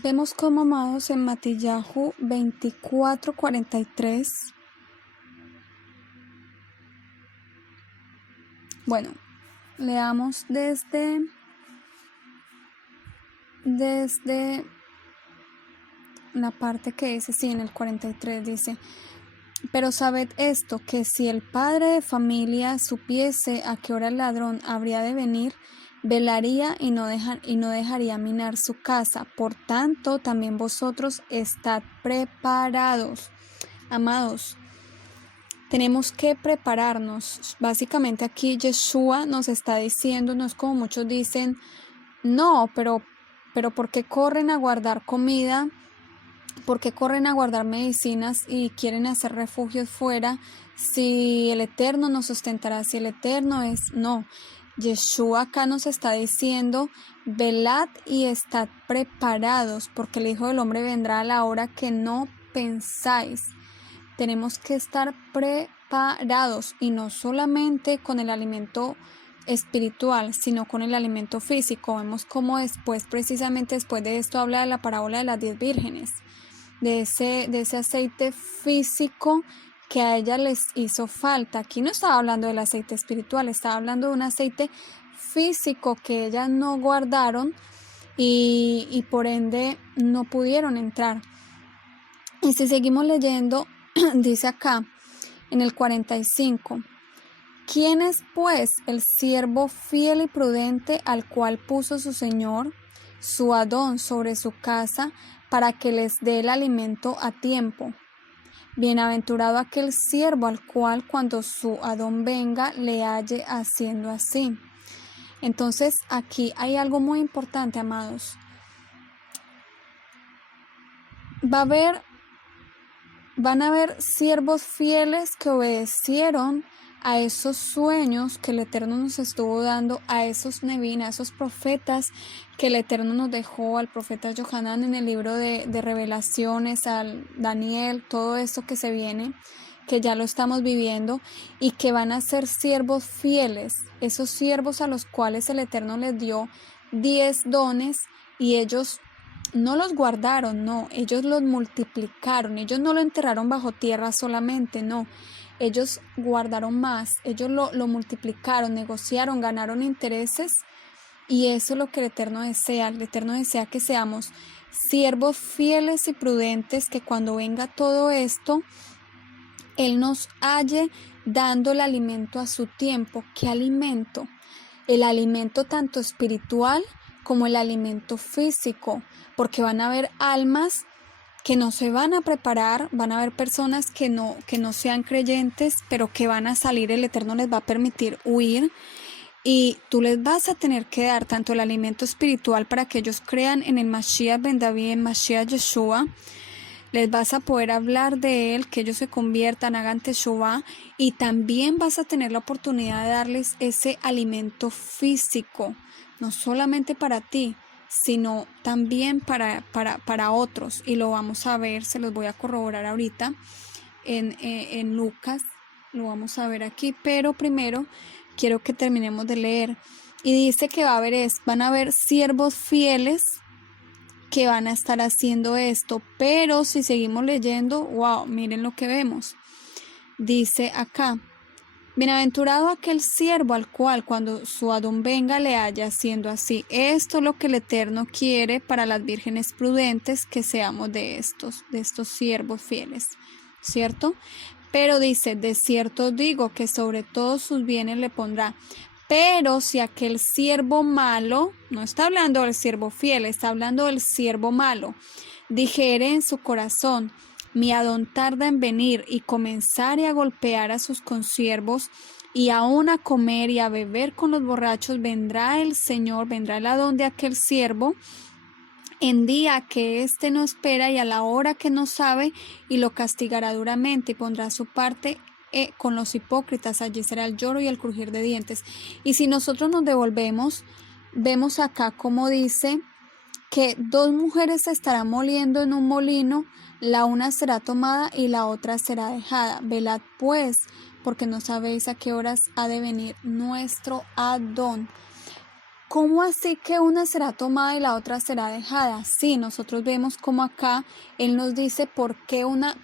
Vemos cómo, amados, en Matillahu 24, 43. Bueno, leamos desde la parte que dice, sí, en el 43 dice: pero sabed esto, que si el padre de familia supiese a qué hora el ladrón habría de venir, velaría y no dejaría minar su casa. Por tanto, también vosotros estad preparados. Amados, tenemos que prepararnos. Básicamente aquí Yeshua nos está diciendo, no es como muchos dicen, no, pero ¿por qué corren a guardar comida? ¿Por qué corren a guardar medicinas y quieren hacer refugios fuera, si el Eterno nos sustentará? Si el Eterno es... No, Yeshua acá nos está diciendo: velad y estad preparados, porque el Hijo del Hombre vendrá a la hora que no pensáis. Tenemos que estar preparados, y no solamente con el alimento espiritual, sino con el alimento físico. Vemos cómo después, precisamente después de esto, habla de la parábola de las 10 vírgenes, de ese aceite físico que a ellas les hizo falta. Aquí no estaba hablando del aceite espiritual, estaba hablando de un aceite físico que ellas no guardaron y por ende no pudieron entrar. Y si seguimos leyendo, dice acá en el 45: ¿Quién es pues el siervo fiel y prudente al cual puso su señor, su Adón, sobre su casa, para que les dé el alimento a tiempo? Bienaventurado aquel siervo al cual cuando su Adón venga le halle haciendo así. Entonces aquí hay algo muy importante, amados. Van a haber siervos fieles que obedecieron a esos sueños que el Eterno nos estuvo dando, a esos Nevín, a esos profetas que el Eterno nos dejó, al profeta Yohanan en el libro de Revelaciones, al Daniel, todo esto que se viene, que ya lo estamos viviendo, y que van a ser siervos fieles, esos siervos a los cuales el Eterno les dio 10 dones y ellos no los guardaron, no, ellos los multiplicaron, ellos no lo enterraron bajo tierra solamente, no, ellos guardaron más, ellos lo multiplicaron, negociaron, ganaron intereses, y eso es lo que el Eterno desea que seamos siervos fieles y prudentes, que cuando venga todo esto, Él nos halle dando el alimento a su tiempo. ¿Qué alimento? El alimento tanto espiritual como el alimento físico, porque van a haber almas que no se van a preparar, van a haber personas que no sean creyentes, pero que van a salir, el Eterno les va a permitir huir, y tú les vas a tener que dar tanto el alimento espiritual para que ellos crean en el Mashiach ben David, en Mashiach Yeshua. Les vas a poder hablar de él, que ellos se conviertan, hagan teshuvá, y también vas a tener la oportunidad de darles ese alimento físico, no solamente para ti, sino también para otros, y lo vamos a ver, se los voy a corroborar ahorita en Lucas, lo vamos a ver aquí, pero primero quiero que terminemos de leer. Y dice que van a haber siervos fieles que van a estar haciendo esto, pero si seguimos leyendo, wow, miren lo que vemos. Dice acá: bienaventurado aquel siervo al cual cuando su Adón venga le haya haciendo así. Esto es lo que el Eterno quiere para las vírgenes prudentes, que seamos de estos siervos fieles, ¿cierto? Pero dice: de cierto digo que sobre todos sus bienes le pondrá. Pero si aquel siervo malo, no está hablando del siervo fiel, está hablando del siervo malo, dijere en su corazón: mi Adón tarda en venir, y comenzare a golpear a sus consiervos, y aún a comer y a beber con los borrachos, vendrá el Señor, vendrá el Adón de aquel siervo, en día que éste no espera y a la hora que no sabe, y lo castigará duramente, y pondrá su parte con los hipócritas. Allí será el lloro y el crujir de dientes. Y si nosotros nos devolvemos, vemos acá como dice que 2 mujeres se estarán moliendo en un molino, la una será tomada y la otra será dejada. Velad pues, porque no sabéis a qué horas ha de venir nuestro Adón. ¿Cómo así que una será tomada y la otra será dejada? Sí, nosotros vemos como acá Él nos dice por qué una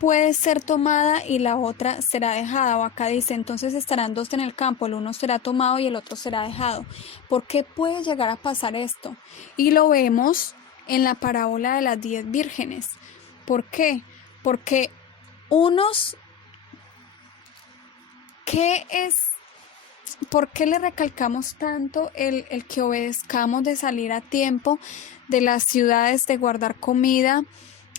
puede ser tomada y la otra será dejada. O acá dice: entonces estarán 2 en el campo, el uno será tomado y el otro será dejado. ¿Por qué puede llegar a pasar esto? Y lo vemos en la parábola de las 10 vírgenes. ¿Por qué? Porque ¿por qué le recalcamos tanto el que obedezcamos, de salir a tiempo de las ciudades, de guardar comida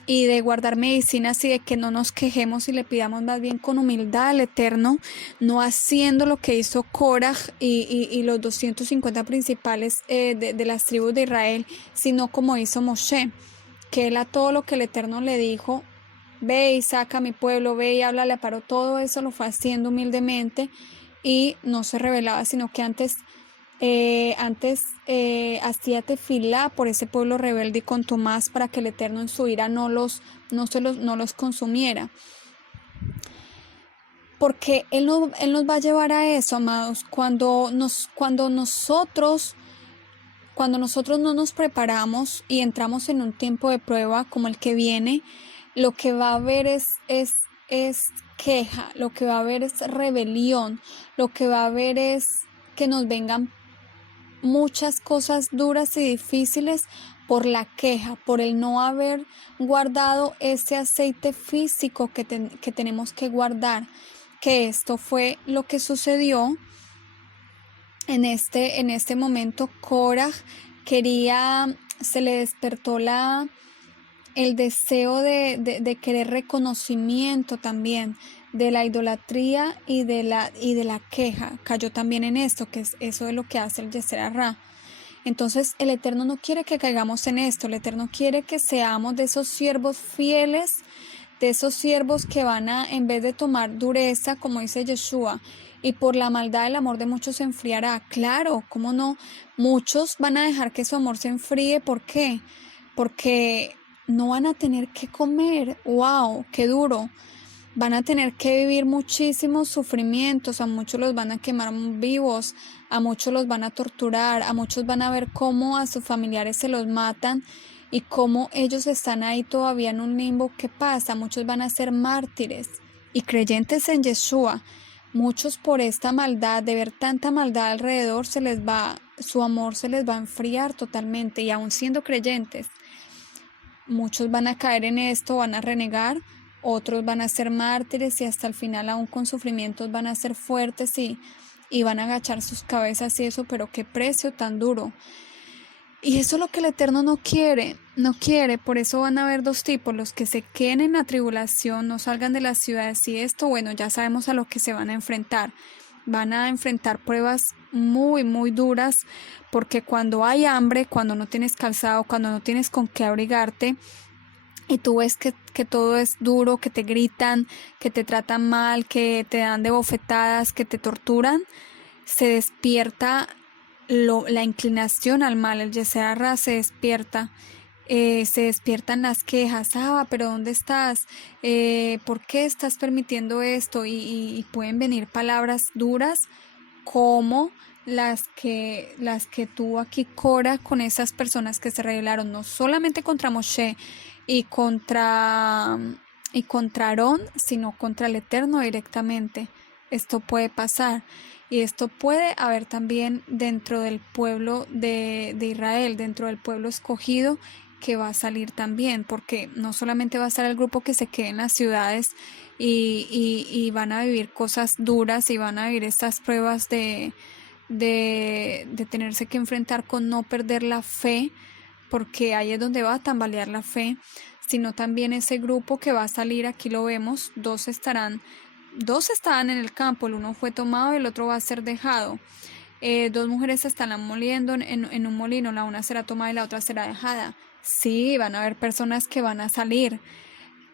y de guardar medicinas, y de que no nos quejemos y le pidamos más bien con humildad al Eterno, no haciendo lo que hizo Korah y los 250 principales de las tribus de Israel, sino como hizo Moshe, que él a todo lo que el Eterno le dijo: ve y saca a mi pueblo, ve y háblale a Paró, todo eso lo fue haciendo humildemente y no se rebelaba, sino que antes hacía tefilá por ese pueblo rebelde y contumaz, para que el Eterno en su ira no los consumiera. porque Él nos va a llevar a eso, amados, cuando nosotros no nos preparamos y entramos en un tiempo de prueba como el que viene, lo que va a haber es queja, lo que va a haber es rebelión, lo que va a haber es que nos vengan muchas cosas duras y difíciles por la queja, por el no haber guardado ese aceite físico que tenemos que guardar, que esto fue lo que sucedió en este momento. Korah se le despertó el deseo de querer reconocimiento también, de la idolatría y de la queja. Cayó también en esto, que es eso de lo que hace el Yeser Hará. Entonces el Eterno no quiere que caigamos en esto, el Eterno quiere que seamos de esos siervos fieles, de esos siervos que van a, en vez de tomar dureza, como dice Yeshua, y por la maldad el amor de muchos se enfriará. Claro, ¿cómo no? Muchos van a dejar que su amor se enfríe. ¿Por qué? Porque no van a tener que comer. ¡Wow! ¡Qué duro! Van a tener que vivir muchísimos sufrimientos, a muchos los van a quemar vivos, a muchos los van a torturar, a muchos van a ver cómo a sus familiares se los matan y cómo ellos están ahí todavía en un limbo. ¿Qué pasa? Muchos van a ser mártires y creyentes en Yeshua. Muchos por esta maldad, de ver tanta maldad alrededor, su amor se les va a enfriar totalmente, y aún siendo creyentes, muchos van a caer en esto, van a renegar, otros van a ser mártires y hasta el final, aún con sufrimientos, van a ser fuertes y van a agachar sus cabezas y eso, pero qué precio tan duro. Y eso es lo que el Eterno no quiere. Por eso van a haber dos tipos: los que se queden en la tribulación, no salgan de las ciudades, y esto, bueno, ya sabemos a lo que se van a enfrentar. Van a enfrentar pruebas muy, muy duras, porque cuando hay hambre, cuando no tienes calzado, cuando no tienes con qué abrigarte, y tú ves que todo es duro, que te gritan, que te tratan mal, que te dan de bofetadas, que te torturan, se despierta la inclinación al mal. El Yeser Hará se despierta. Se despiertan las quejas. Pero ¿dónde estás? ¿Por qué estás permitiendo esto? Y pueden venir palabras duras como las que tuvo aquí Korah con esas personas que se rebelaron, no solamente contra Moshe y contra Aarón, sino contra el Eterno directamente. Esto puede pasar, y esto puede haber también dentro del pueblo de Israel, dentro del pueblo escogido, que va a salir también, porque no solamente va a estar el grupo que se quede en las ciudades y van a vivir cosas duras y van a vivir estas pruebas de tenerse que enfrentar con no perder la fe, porque ahí es donde va a tambalear la fe, sino también ese grupo que va a salir. Aquí lo vemos, dos estaban en el campo, el uno fue tomado y el otro va a ser dejado. Dos mujeres se estarán moliendo en un molino, la una será tomada y la otra será dejada. Sí, van a haber personas que van a salir,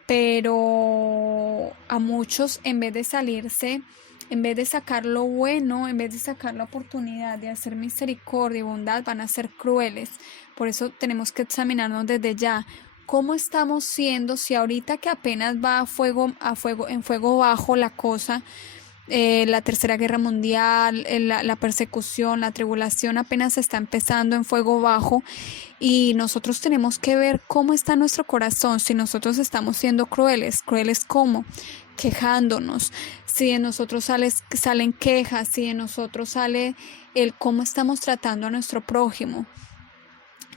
pero a muchos, en vez de salirse, en vez de sacar lo bueno, en vez de sacar la oportunidad de hacer misericordia y bondad, van a ser crueles. Por eso tenemos que examinarnos desde ya. ¿Cómo estamos siendo? Si ahorita que apenas va en fuego bajo la cosa, la Tercera Guerra Mundial, la persecución, la tribulación apenas está empezando en fuego bajo, y nosotros tenemos que ver cómo está nuestro corazón, si nosotros estamos siendo crueles ¿cómo? Quejándonos, si de nosotros salen quejas, si de nosotros sale el cómo estamos tratando a nuestro prójimo,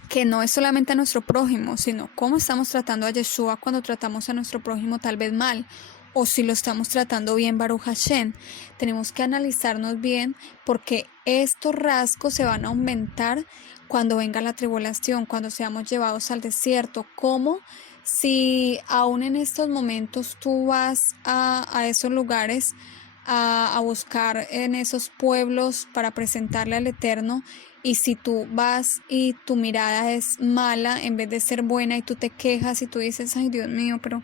que no es solamente a nuestro prójimo, sino cómo estamos tratando a Yeshua cuando tratamos a nuestro prójimo tal vez mal, o si lo estamos tratando bien, Baruch Hashem. Tenemos que analizarnos bien, porque estos rasgos se van a aumentar cuando venga la tribulación, cuando seamos llevados al desierto. Como si aún en estos momentos tú vas a esos lugares a buscar en esos pueblos para presentarle al Eterno, y si tú vas y tu mirada es mala en vez de ser buena, y tú te quejas y tú dices: ay, Dios mío, pero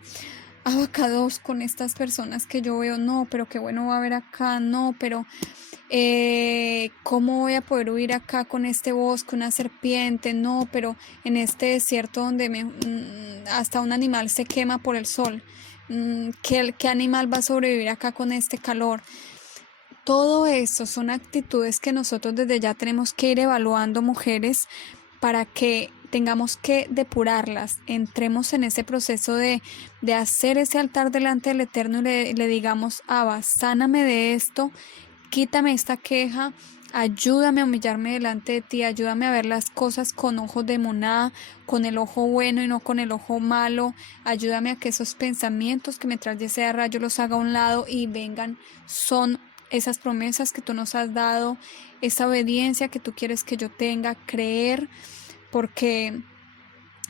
abacados con estas personas que yo veo, no, pero qué bueno va a haber acá, no, pero ¿cómo voy a poder huir acá con este bosque, una serpiente? No, pero en este desierto donde hasta un animal se quema por el sol. ¿Qué animal va a sobrevivir acá con este calor? Todo eso son actitudes que nosotros desde ya tenemos que ir evaluando, mujeres, para que tengamos que depurarlas, entremos en ese proceso de hacer ese altar delante del Eterno y le digamos, Abba, sáname de esto, quítame esta queja, ayúdame a humillarme delante de ti, ayúdame a ver las cosas con ojos de moná, con el ojo bueno y no con el ojo malo, ayúdame a que esos pensamientos que me traes de ese rayo los haga a un lado y vengan, son esas promesas que tú nos has dado, esa obediencia que tú quieres que yo tenga, creer, porque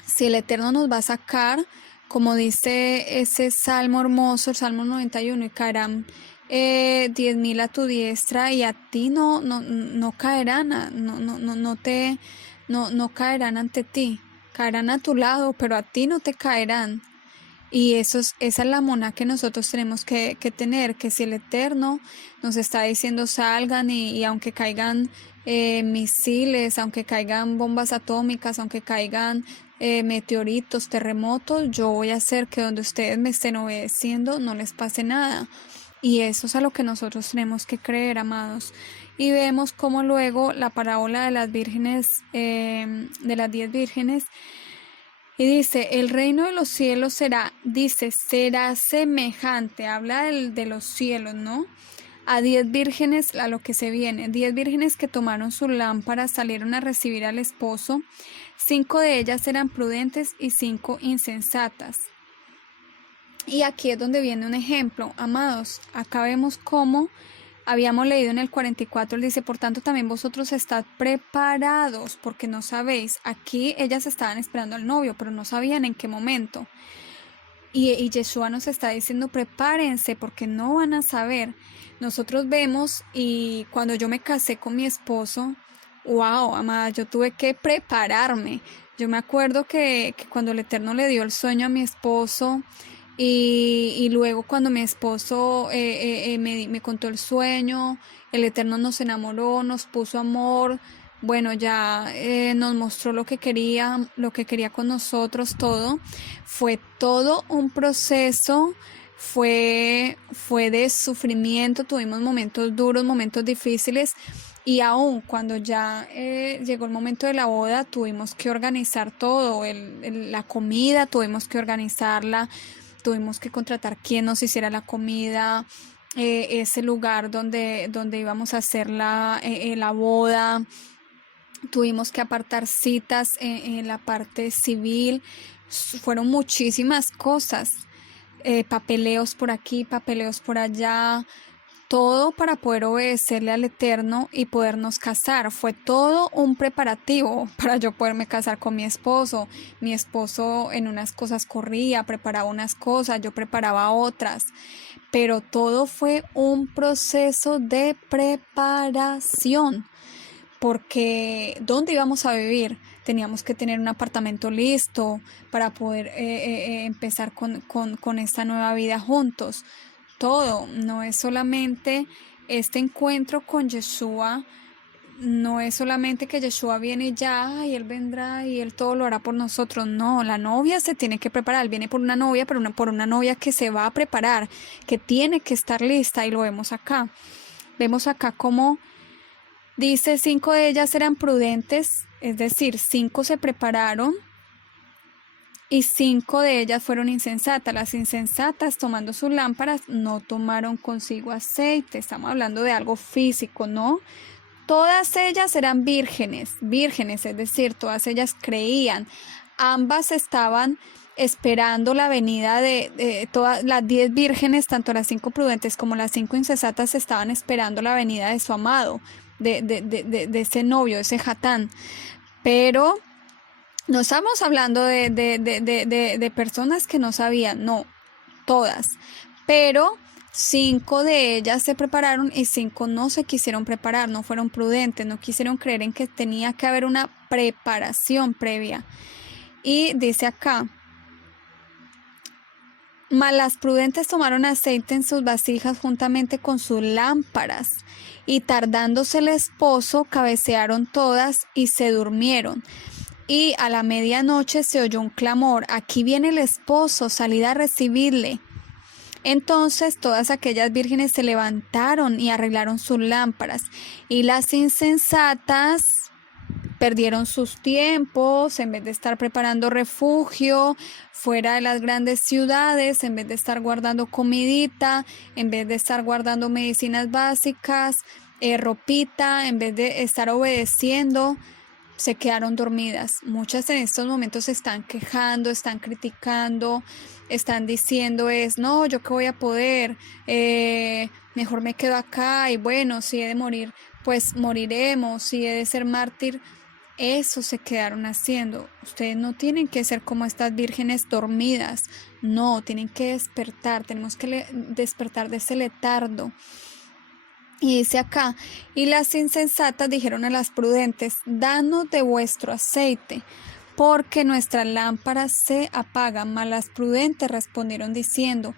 si el Eterno nos va a sacar, como dice ese salmo hermoso, el Salmo 91, y caerán 10.000 a tu diestra y a ti no caerán, no caerán ante ti, caerán a tu lado, pero a ti no te caerán. Y esa es la mona que nosotros tenemos que tener, que si el Eterno nos está diciendo salgan y aunque caigan misiles, aunque caigan bombas atómicas, aunque caigan meteoritos, terremotos, yo voy a hacer que donde ustedes me estén obedeciendo no les pase nada. Y eso es a lo que nosotros tenemos que creer, amados. Y vemos cómo luego la parábola de las vírgenes, de las 10 vírgenes, y dice, el reino de los cielos será semejante, habla de los cielos, ¿no? A 10 vírgenes, a lo que se viene, 10 vírgenes que tomaron sus lámparas, salieron a recibir al esposo, 5 de ellas eran prudentes y 5 insensatas. Y aquí es donde viene un ejemplo, amados, acá vemos cómo habíamos leído en el 44, él dice, por tanto también vosotros estad preparados, porque no sabéis, aquí ellas estaban esperando al novio, pero no sabían en qué momento. Y Yeshua nos está diciendo, prepárense, porque no van a saber. Nosotros vemos, y cuando yo me casé con mi esposo, wow, amada, yo tuve que prepararme. Yo me acuerdo que cuando el Eterno le dio el sueño a mi esposo, y luego cuando mi esposo me contó el sueño, el Eterno nos enamoró, nos puso amor, bueno, ya nos mostró lo que quería con nosotros, todo. Fue todo un proceso, fue de sufrimiento, tuvimos momentos duros, momentos difíciles. Y aún cuando ya llegó el momento de la boda, tuvimos que organizar todo, la comida, tuvimos que organizarla, tuvimos que contratar quien nos hiciera la comida, ese lugar donde íbamos a hacer la boda, tuvimos que apartar citas en la parte civil, fueron muchísimas cosas, papeleos por aquí, papeleos por allá, todo para poder obedecerle al Eterno y podernos casar. Fue todo un preparativo para yo poderme casar con mi esposo. Mi esposo en unas cosas corría, preparaba unas cosas, yo preparaba otras. Pero todo fue un proceso de preparación. Porque ¿dónde íbamos a vivir? Teníamos que tener un apartamento listo para poder empezar con esta nueva vida juntos. Todo, no es solamente este encuentro con Yeshua, no es solamente que Yeshua viene y ya, y Él vendrá y Él todo lo hará por nosotros. No, la novia se tiene que preparar, Él viene por una novia, pero por una novia que se va a preparar, que tiene que estar lista, y lo vemos acá. Vemos acá cómo dice 5 de ellas eran prudentes, es decir, 5 se prepararon, y 5 de ellas fueron insensatas. Las insensatas, tomando sus lámparas, no tomaron consigo aceite. Estamos hablando de algo físico, ¿no? Todas ellas eran vírgenes, es decir, todas ellas creían. Ambas estaban esperando la venida de todas las 10 vírgenes, tanto las 5 prudentes como las 5 insensatas, estaban esperando la venida de su amado, de ese novio, ese Hatán. Pero no estamos hablando de personas que no sabían, no, todas. Pero 5 de ellas se prepararon y 5 no se quisieron preparar, no fueron prudentes, no quisieron creer en que tenía que haber una preparación previa. Y dice acá, mas las prudentes tomaron aceite en sus vasijas juntamente con sus lámparas, y tardándose el esposo, cabecearon todas y se durmieron. Y a la medianoche se oyó un clamor, aquí viene el esposo, salid a recibirle. Entonces todas aquellas vírgenes se levantaron y arreglaron sus lámparas, y las insensatas perdieron sus tiempos. En vez de estar preparando refugio fuera de las grandes ciudades, en vez de estar guardando comidita, en vez de estar guardando medicinas básicas, ropita, en vez de estar obedeciendo, se quedaron dormidas. Muchas en estos momentos se están quejando, están criticando, están diciendo no, yo qué voy a poder, mejor me quedo acá, y bueno, si he de morir, pues moriremos, si he de ser mártir, eso se quedaron haciendo. Ustedes no tienen que ser como estas vírgenes dormidas, no, tienen que despertar, tenemos que despertar de ese letardo. Y dice acá, y las insensatas dijeron a las prudentes, danos de vuestro aceite, porque nuestras lámparas se apagan. Mas las prudentes respondieron diciendo,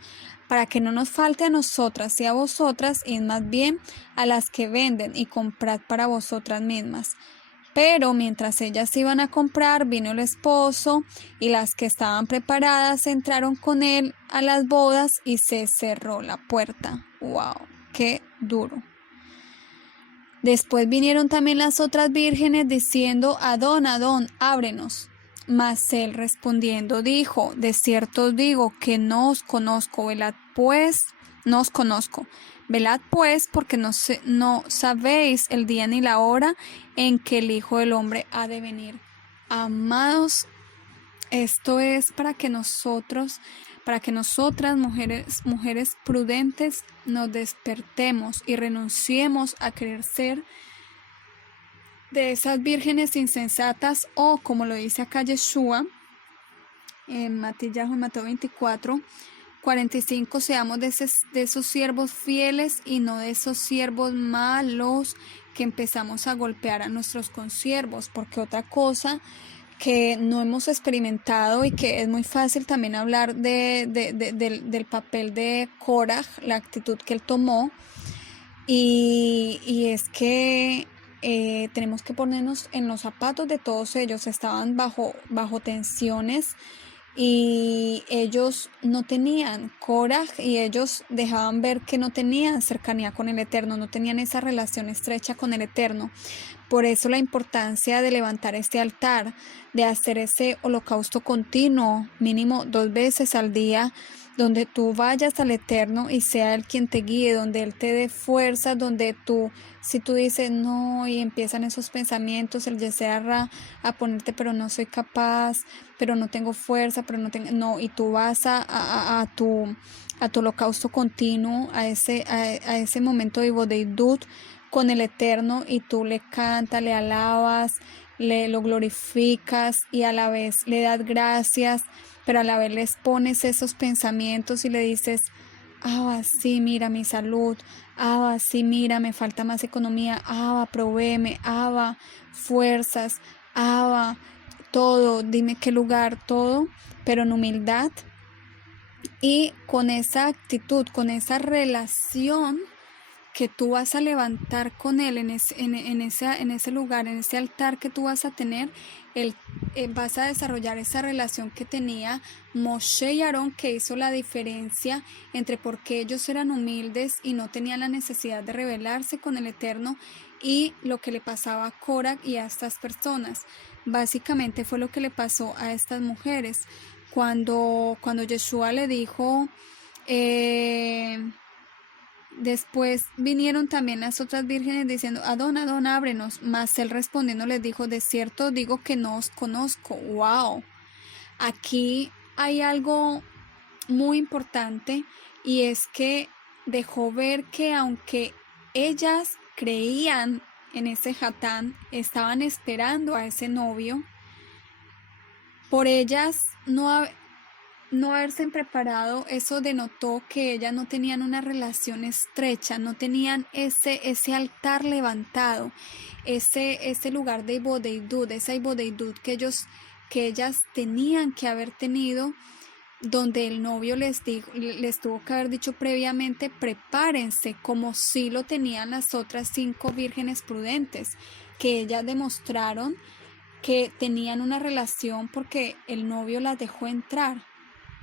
para que no nos falte a nosotras y a vosotras, id más bien a las que venden y comprad para vosotras mismas. Pero mientras ellas iban a comprar, vino el esposo, y las que estaban preparadas entraron con él a las bodas, y se cerró la puerta. ¡Wow! ¡Qué duro! Después vinieron también las otras vírgenes diciendo, Adón, Adón, ábrenos. Mas él respondiendo dijo, de cierto os digo que no os conozco, velad pues, no os conozco. Velad pues, porque no sabéis el día ni la hora en que el Hijo del Hombre ha de venir. Amados, esto es para que nosotras, mujeres prudentes, nos despertemos y renunciemos a querer ser de esas vírgenes insensatas, o como lo dice acá Yeshua en Mateo 24, 45, seamos de esos siervos fieles y no de esos siervos malos que empezamos a golpear a nuestros consiervos, porque otra cosa que no hemos experimentado y que es muy fácil también hablar del papel de Korah, la actitud que él tomó, y es que tenemos que ponernos en los zapatos de todos ellos. Estaban bajo tensiones, y ellos no tenían coraje, y ellos dejaban ver que no tenían cercanía con el Eterno, no tenían esa relación estrecha con el Eterno. Por eso la importancia de levantar este altar, de hacer ese holocausto continuo, mínimo 2 veces al día, donde tú vayas al Eterno y sea Él quien te guíe, donde Él te dé fuerza, donde si tú dices no, y empiezan esos pensamientos, el Yeserra a ponerte, pero no soy capaz, pero no tengo fuerza, pero no, y tú vas a tu holocausto continuo, a ese momento de Bodeidut con el Eterno, y tú le cantas, le alabas, lo glorificas, y a la vez le das gracias, pero a la vez les pones esos pensamientos y le dices, sí, mira mi salud, sí, mira, me falta más economía, provéeme, fuerzas, todo, dime qué lugar, todo, pero en humildad y con esa actitud, con esa relación que tú vas a levantar con Él en ese lugar, en ese altar que tú vas a tener. Vas a desarrollar esa relación que tenía Moshe y Aarón, que hizo la diferencia entre por qué ellos eran humildes y no tenían la necesidad de rebelarse con el Eterno, y lo que le pasaba a Korah y a estas personas. Básicamente fue lo que le pasó a estas mujeres. Cuando Yeshua le dijo, después vinieron también las otras vírgenes diciendo, Adón, Adón, ábrenos. Mas él respondiendo les dijo, de cierto digo que no os conozco. ¡Wow! Aquí hay algo muy importante, y es que dejó ver que aunque ellas creían en ese Hatán, estaban esperando a ese novio, por ellas no haberse preparado, eso denotó que ellas no tenían una relación estrecha, no tenían ese altar levantado, ese lugar de Ibodeidut, esa Ibodeidut que ellas tenían que haber tenido, donde el novio les tuvo que haber dicho previamente, prepárense, como sí lo tenían las otras 5 vírgenes prudentes, que ellas demostraron que tenían una relación porque el novio las dejó entrar.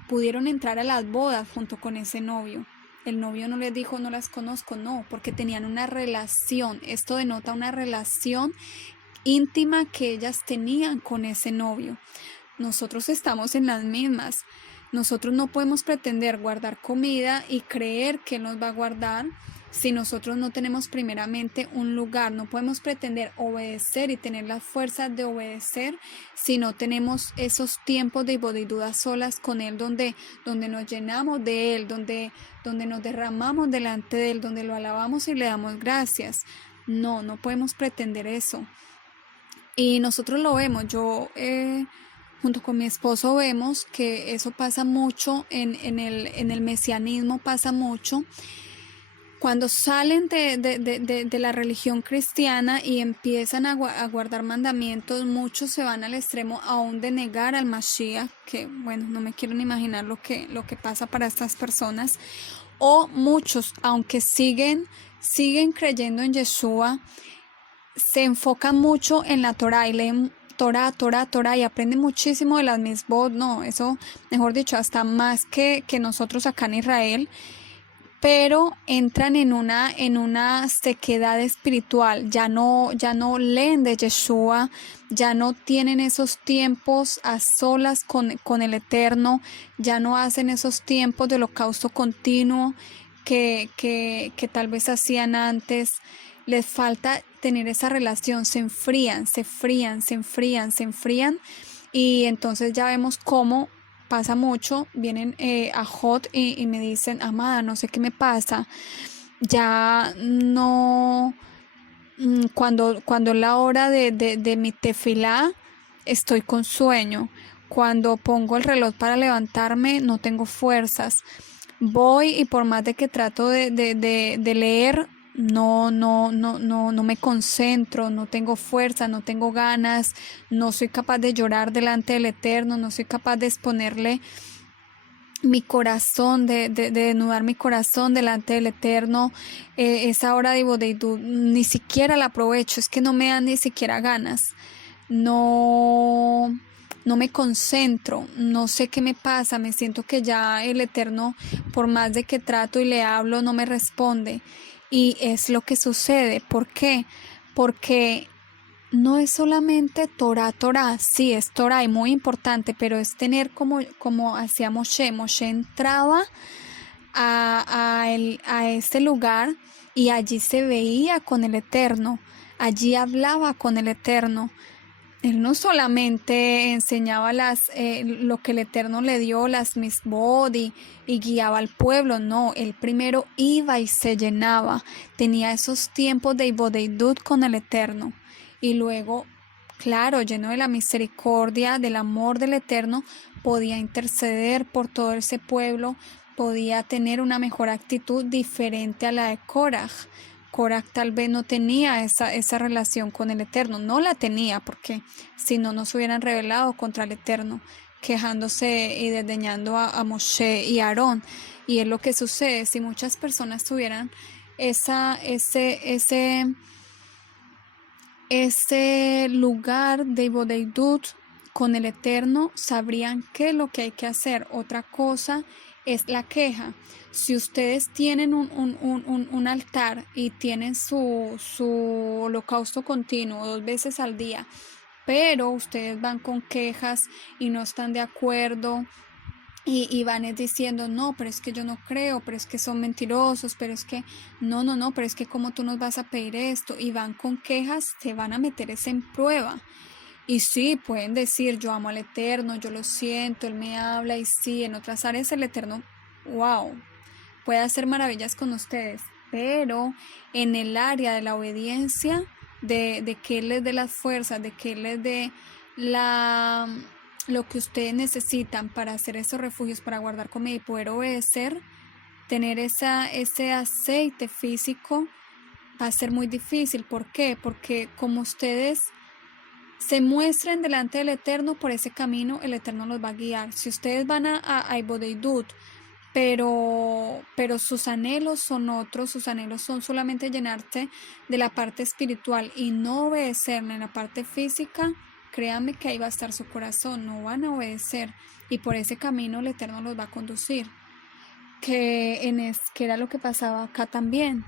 pudieron entrar a las bodas junto con ese novio. El novio no les dijo no las conozco, no, porque tenían una relación. Esto denota una relación íntima que ellas tenían con ese novio. Nosotros estamos en las mismas. Nosotros no podemos pretender guardar comida y creer que Él nos va a guardar si nosotros no tenemos primeramente un lugar. No podemos pretender obedecer y tener las fuerzas de obedecer si no tenemos esos tiempos de ibodidud solas con Él, donde nos llenamos de Él, donde nos derramamos delante de Él, donde lo alabamos y le damos gracias. No podemos pretender eso. Y nosotros lo vemos. Junto con mi esposo vemos que eso pasa mucho en el mesianismo, pasa mucho. Cuando salen de la religión cristiana y empiezan a guardar mandamientos, muchos se van al extremo aún de negar al Mashiach, que bueno, no me quiero ni imaginar lo que pasa para estas personas. O muchos, aunque siguen creyendo en Yeshua, se enfocan mucho en la Torah y leen Torah y aprenden muchísimo de las misbot, no, eso, mejor dicho, hasta más que nosotros acá en Israel, pero entran en una sequedad espiritual, ya no leen de Yeshua, ya no tienen esos tiempos a solas con el Eterno, ya no hacen esos tiempos de holocausto continuo que tal vez hacían antes. Les falta tener esa relación, se enfrían y entonces ya vemos cómo pasa mucho. Vienen a Hot y me dicen, amada, no sé qué me pasa, ya no, cuando es la hora de mi tefilá, estoy con sueño. Cuando pongo el reloj para levantarme, no tengo fuerzas. Voy y por más de que trato de leer, no me concentro, no tengo fuerza, no tengo ganas, no soy capaz de llorar delante del Eterno, no soy capaz de exponerle mi corazón, de desnudar mi corazón delante del Eterno. Esa hora de ibodidud ni siquiera la aprovecho, es que no me dan ni siquiera ganas. No me concentro, no sé qué me pasa, me siento que ya el Eterno, por más de que trato y le hablo, no me responde. Y es lo que sucede. ¿Por qué? Porque no es solamente Torah, sí es Torah y muy importante, pero es tener como hacía Moshe. Moshe entraba a este lugar y allí se veía con el Eterno, allí hablaba con el Eterno. Él no solamente enseñaba lo que el Eterno le dio, las misbod y guiaba al pueblo, no, él primero iba y se llenaba, tenía esos tiempos de ibodidud con el Eterno y luego, claro, lleno de la misericordia, del amor del Eterno, podía interceder por todo ese pueblo, podía tener una mejor actitud diferente a la de Korach. Korach tal vez no tenía esa relación con el Eterno, no la tenía porque si no nos hubieran rebelado contra el Eterno, quejándose y desdeñando a Moshe y a Aarón. Y es lo que sucede, si muchas personas tuvieran ese lugar de ibodidud con el Eterno, sabrían qué es lo que hay que hacer. Otra cosa es la queja. Si ustedes tienen un altar y tienen su holocausto continuo 2 veces al día, pero ustedes van con quejas y no están de acuerdo y van diciendo, no, pero es que yo no creo, pero es que son mentirosos, pero es que no, pero es que cómo tú nos vas a pedir esto, y van con quejas, se van a meter ese en prueba. Y sí, pueden decir, yo amo al Eterno, yo lo siento, Él me habla, y sí, en otras áreas el Eterno, wow, puede hacer maravillas con ustedes, pero en el área de la obediencia, de que Él les dé las fuerzas, de que Él les dé lo que ustedes necesitan para hacer esos refugios, para guardar comida y poder obedecer, tener ese aceite físico va a ser muy difícil. ¿Por qué? Porque como ustedes se muestren delante del Eterno por ese camino, el Eterno los va a guiar. Si ustedes van a ibodidud, pero sus anhelos son otros, sus anhelos son solamente llenarse de la parte espiritual y no obedecerle en la parte física, créanme que ahí va a estar su corazón, no van a obedecer y por ese camino el Eterno los va a conducir. Que era lo que pasaba acá también,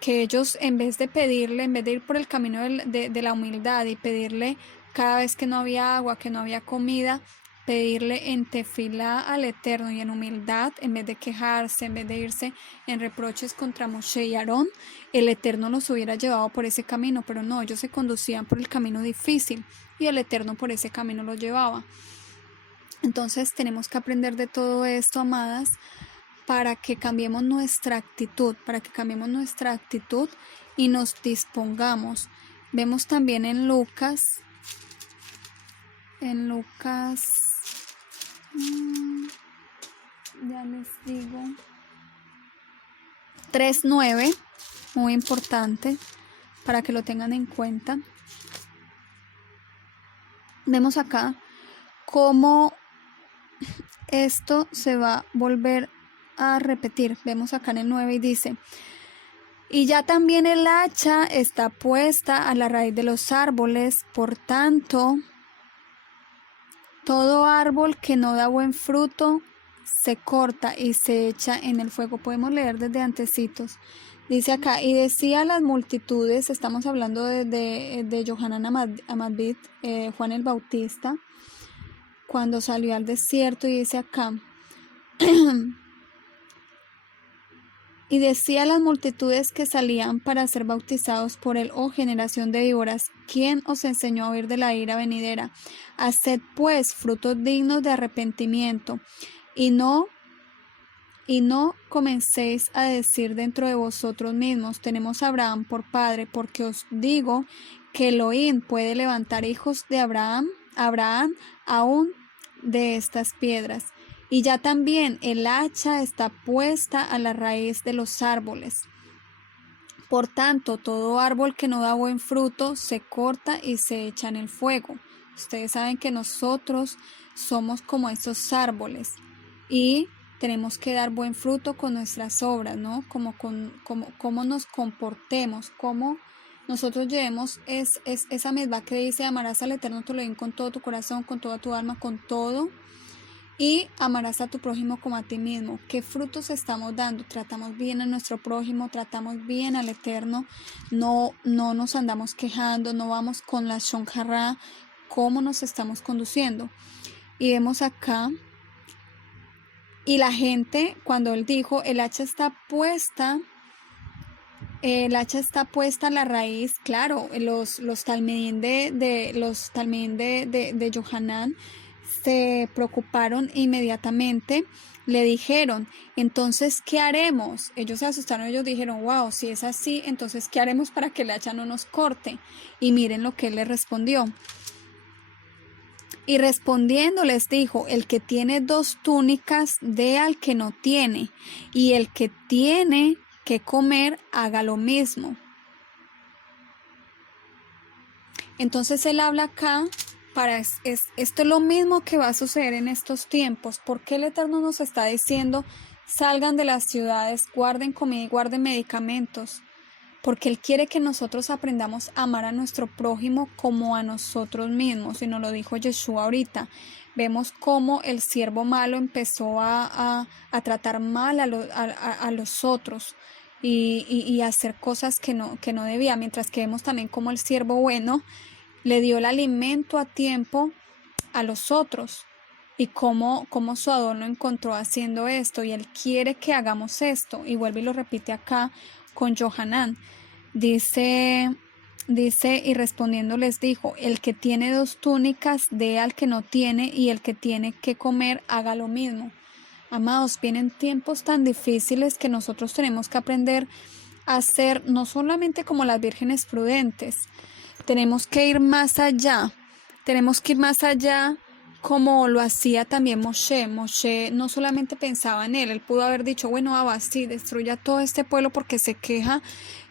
que ellos en vez de pedirle, en vez de ir por el camino de la humildad y pedirle cada vez que no había agua, que no había comida, pedirle en tefilá al Eterno y en humildad, en vez de quejarse, en vez de irse en reproches contra Moshe y Aarón, el Eterno los hubiera llevado por ese camino, pero no, ellos se conducían por el camino difícil y el Eterno por ese camino los llevaba. Entonces tenemos que aprender de todo esto, amadas, para que cambiemos nuestra actitud, y nos dispongamos. Vemos también en Lucas, ya les digo, 3:9, muy importante para que lo tengan en cuenta. Vemos acá cómo esto se va a volver a repetir. Vemos acá en el 9 y dice: y ya también el hacha está puesta a la raíz de los árboles, por tanto, todo árbol que no da buen fruto se corta y se echa en el fuego. Podemos leer desde antecitos. Dice acá, y decía a las multitudes, estamos hablando de Yohanan Amadbit, Juan el Bautista, cuando salió al desierto, y dice acá, y decía a las multitudes que salían para ser bautizados por él: oh generación de víboras, ¿quién os enseñó a huir de la ira venidera? Haced pues frutos dignos de arrepentimiento, y no comencéis a decir dentro de vosotros mismos: tenemos a Abraham por padre, porque os digo que Elohim puede levantar hijos de Abraham aún de estas piedras. Y ya también el hacha está puesta a la raíz de los árboles. Por tanto, todo árbol que no da buen fruto se corta y se echa en el fuego. Ustedes saben que nosotros somos como estos árboles y tenemos que dar buen fruto con nuestras obras, ¿no? Cómo nos comportemos, cómo nosotros llevemos esa misma que dice: amarás al Eterno tu Elohim con todo tu corazón, con toda tu alma, con todo, y amarás a tu prójimo como a ti mismo. ¿Qué frutos estamos dando? ¿Tratamos bien a nuestro prójimo? ¿Tratamos bien al Eterno? No nos andamos quejando, no vamos con la shonjará. ¿Cómo nos estamos conduciendo? Y vemos acá, y la gente, cuando él dijo, el hacha está puesta a la raíz, claro, los talmidín de Yohanan se preocuparon inmediatamente. Le dijeron: entonces, ¿qué haremos? Ellos se asustaron, ellos dijeron: wow, si es así, entonces, ¿qué haremos para que el hacha no nos corte? Y miren lo que él les respondió. Y respondiendo les dijo: el que tiene 2 túnicas, dé al que no tiene, y el que tiene que comer, haga lo mismo. Entonces él habla acá, esto es lo mismo que va a suceder en estos tiempos. ¿Por qué el Eterno nos está diciendo: salgan de las ciudades, guarden comida y guarden medicamentos? Porque Él quiere que nosotros aprendamos a amar a nuestro prójimo como a nosotros mismos. Y nos lo dijo Yeshua ahorita. Vemos cómo el siervo malo empezó a tratar mal a los otros y a hacer cosas que no debía. Mientras que vemos también cómo el siervo bueno le dio el alimento a tiempo a los otros. Y cómo su adorno encontró haciendo esto. Y Él quiere que hagamos esto. Y vuelve y lo repite acá con Yohanan. Dice, y respondiendo les dijo: el que tiene 2 túnicas, dé al que no tiene, y el que tiene que comer, haga lo mismo. Amados, vienen tiempos tan difíciles que nosotros tenemos que aprender a ser no solamente como las vírgenes prudentes, tenemos que ir más allá. Como lo hacía también Moshe. Moshe no solamente pensaba en él pudo haber dicho: bueno, Abba, sí, destruya todo este pueblo porque se queja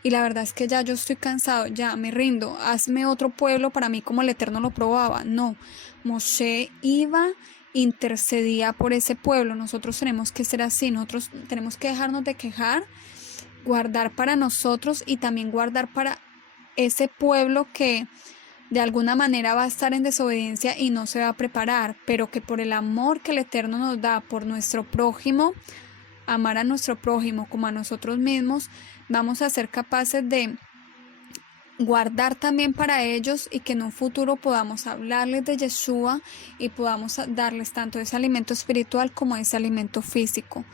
y la verdad es que ya yo estoy cansado, ya me rindo, hazme otro pueblo para mí como el Eterno lo probaba. No, Moshe iba, intercedía por ese pueblo. Nosotros tenemos que ser así, nosotros tenemos que dejarnos de quejar, guardar para nosotros y también guardar para ese pueblo que de alguna manera va a estar en desobediencia y no se va a preparar, pero que por el amor que el Eterno nos da por nuestro prójimo, amar a nuestro prójimo como a nosotros mismos, vamos a ser capaces de guardar también para ellos y que en un futuro podamos hablarles de Yeshua y podamos darles tanto ese alimento espiritual como ese alimento físico.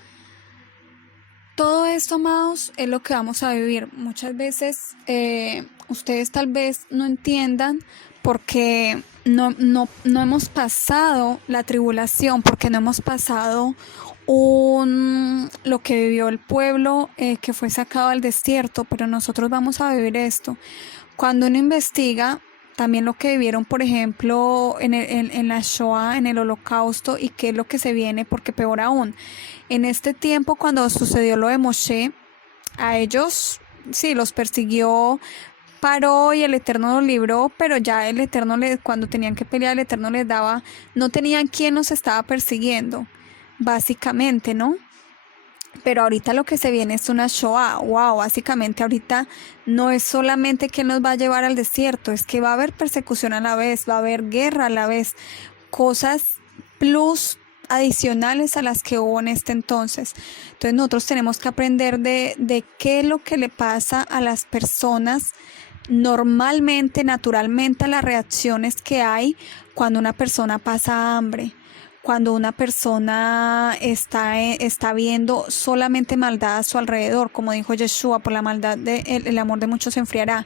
Todo esto, amados, es lo que vamos a vivir. Muchas veces ustedes tal vez no entiendan porque no hemos pasado la tribulación, porque no hemos pasado lo que vivió el pueblo que fue sacado al desierto, pero nosotros vamos a vivir esto. Cuando uno investiga también lo que vivieron, por ejemplo, en la Shoah, en el Holocausto, y qué es lo que se viene, porque peor aún, en este tiempo cuando sucedió lo de Moshe, a ellos sí los persiguió, paró y el Eterno los libró, pero ya el Eterno cuando tenían que pelear, el Eterno les daba, no tenían quien los estaba persiguiendo, básicamente, ¿no? Pero ahorita lo que se viene es una Shoah. Wow, básicamente ahorita no es solamente que nos va a llevar al desierto, es que va a haber persecución a la vez, va a haber guerra a la vez, cosas plus adicionales a las que hubo en este entonces. Entonces nosotros tenemos que aprender de qué es lo que le pasa a las personas normalmente, naturalmente, a las reacciones que hay cuando una persona pasa hambre, cuando una persona está viendo solamente maldad a su alrededor, como dijo Yeshua, por la maldad el amor de muchos se enfriará.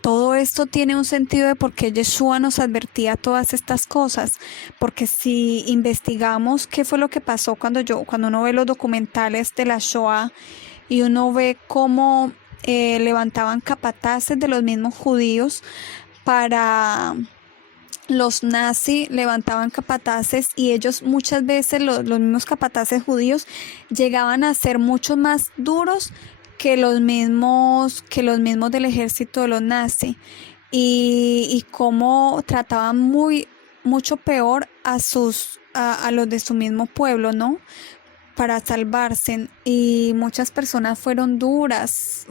Todo esto tiene un sentido de por qué Yeshua nos advertía todas estas cosas, porque si investigamos qué fue lo que pasó cuando uno ve los documentales de la Shoah y uno ve cómo levantaban capataces de los mismos judíos para los nazis, levantaban capataces y ellos muchas veces, los mismos capataces judíos, llegaban a ser mucho más duros que los mismos del ejército de los nazis y cómo trataban mucho peor a los de su mismo pueblo, ¿no? Para salvarse, y muchas personas fueron duras,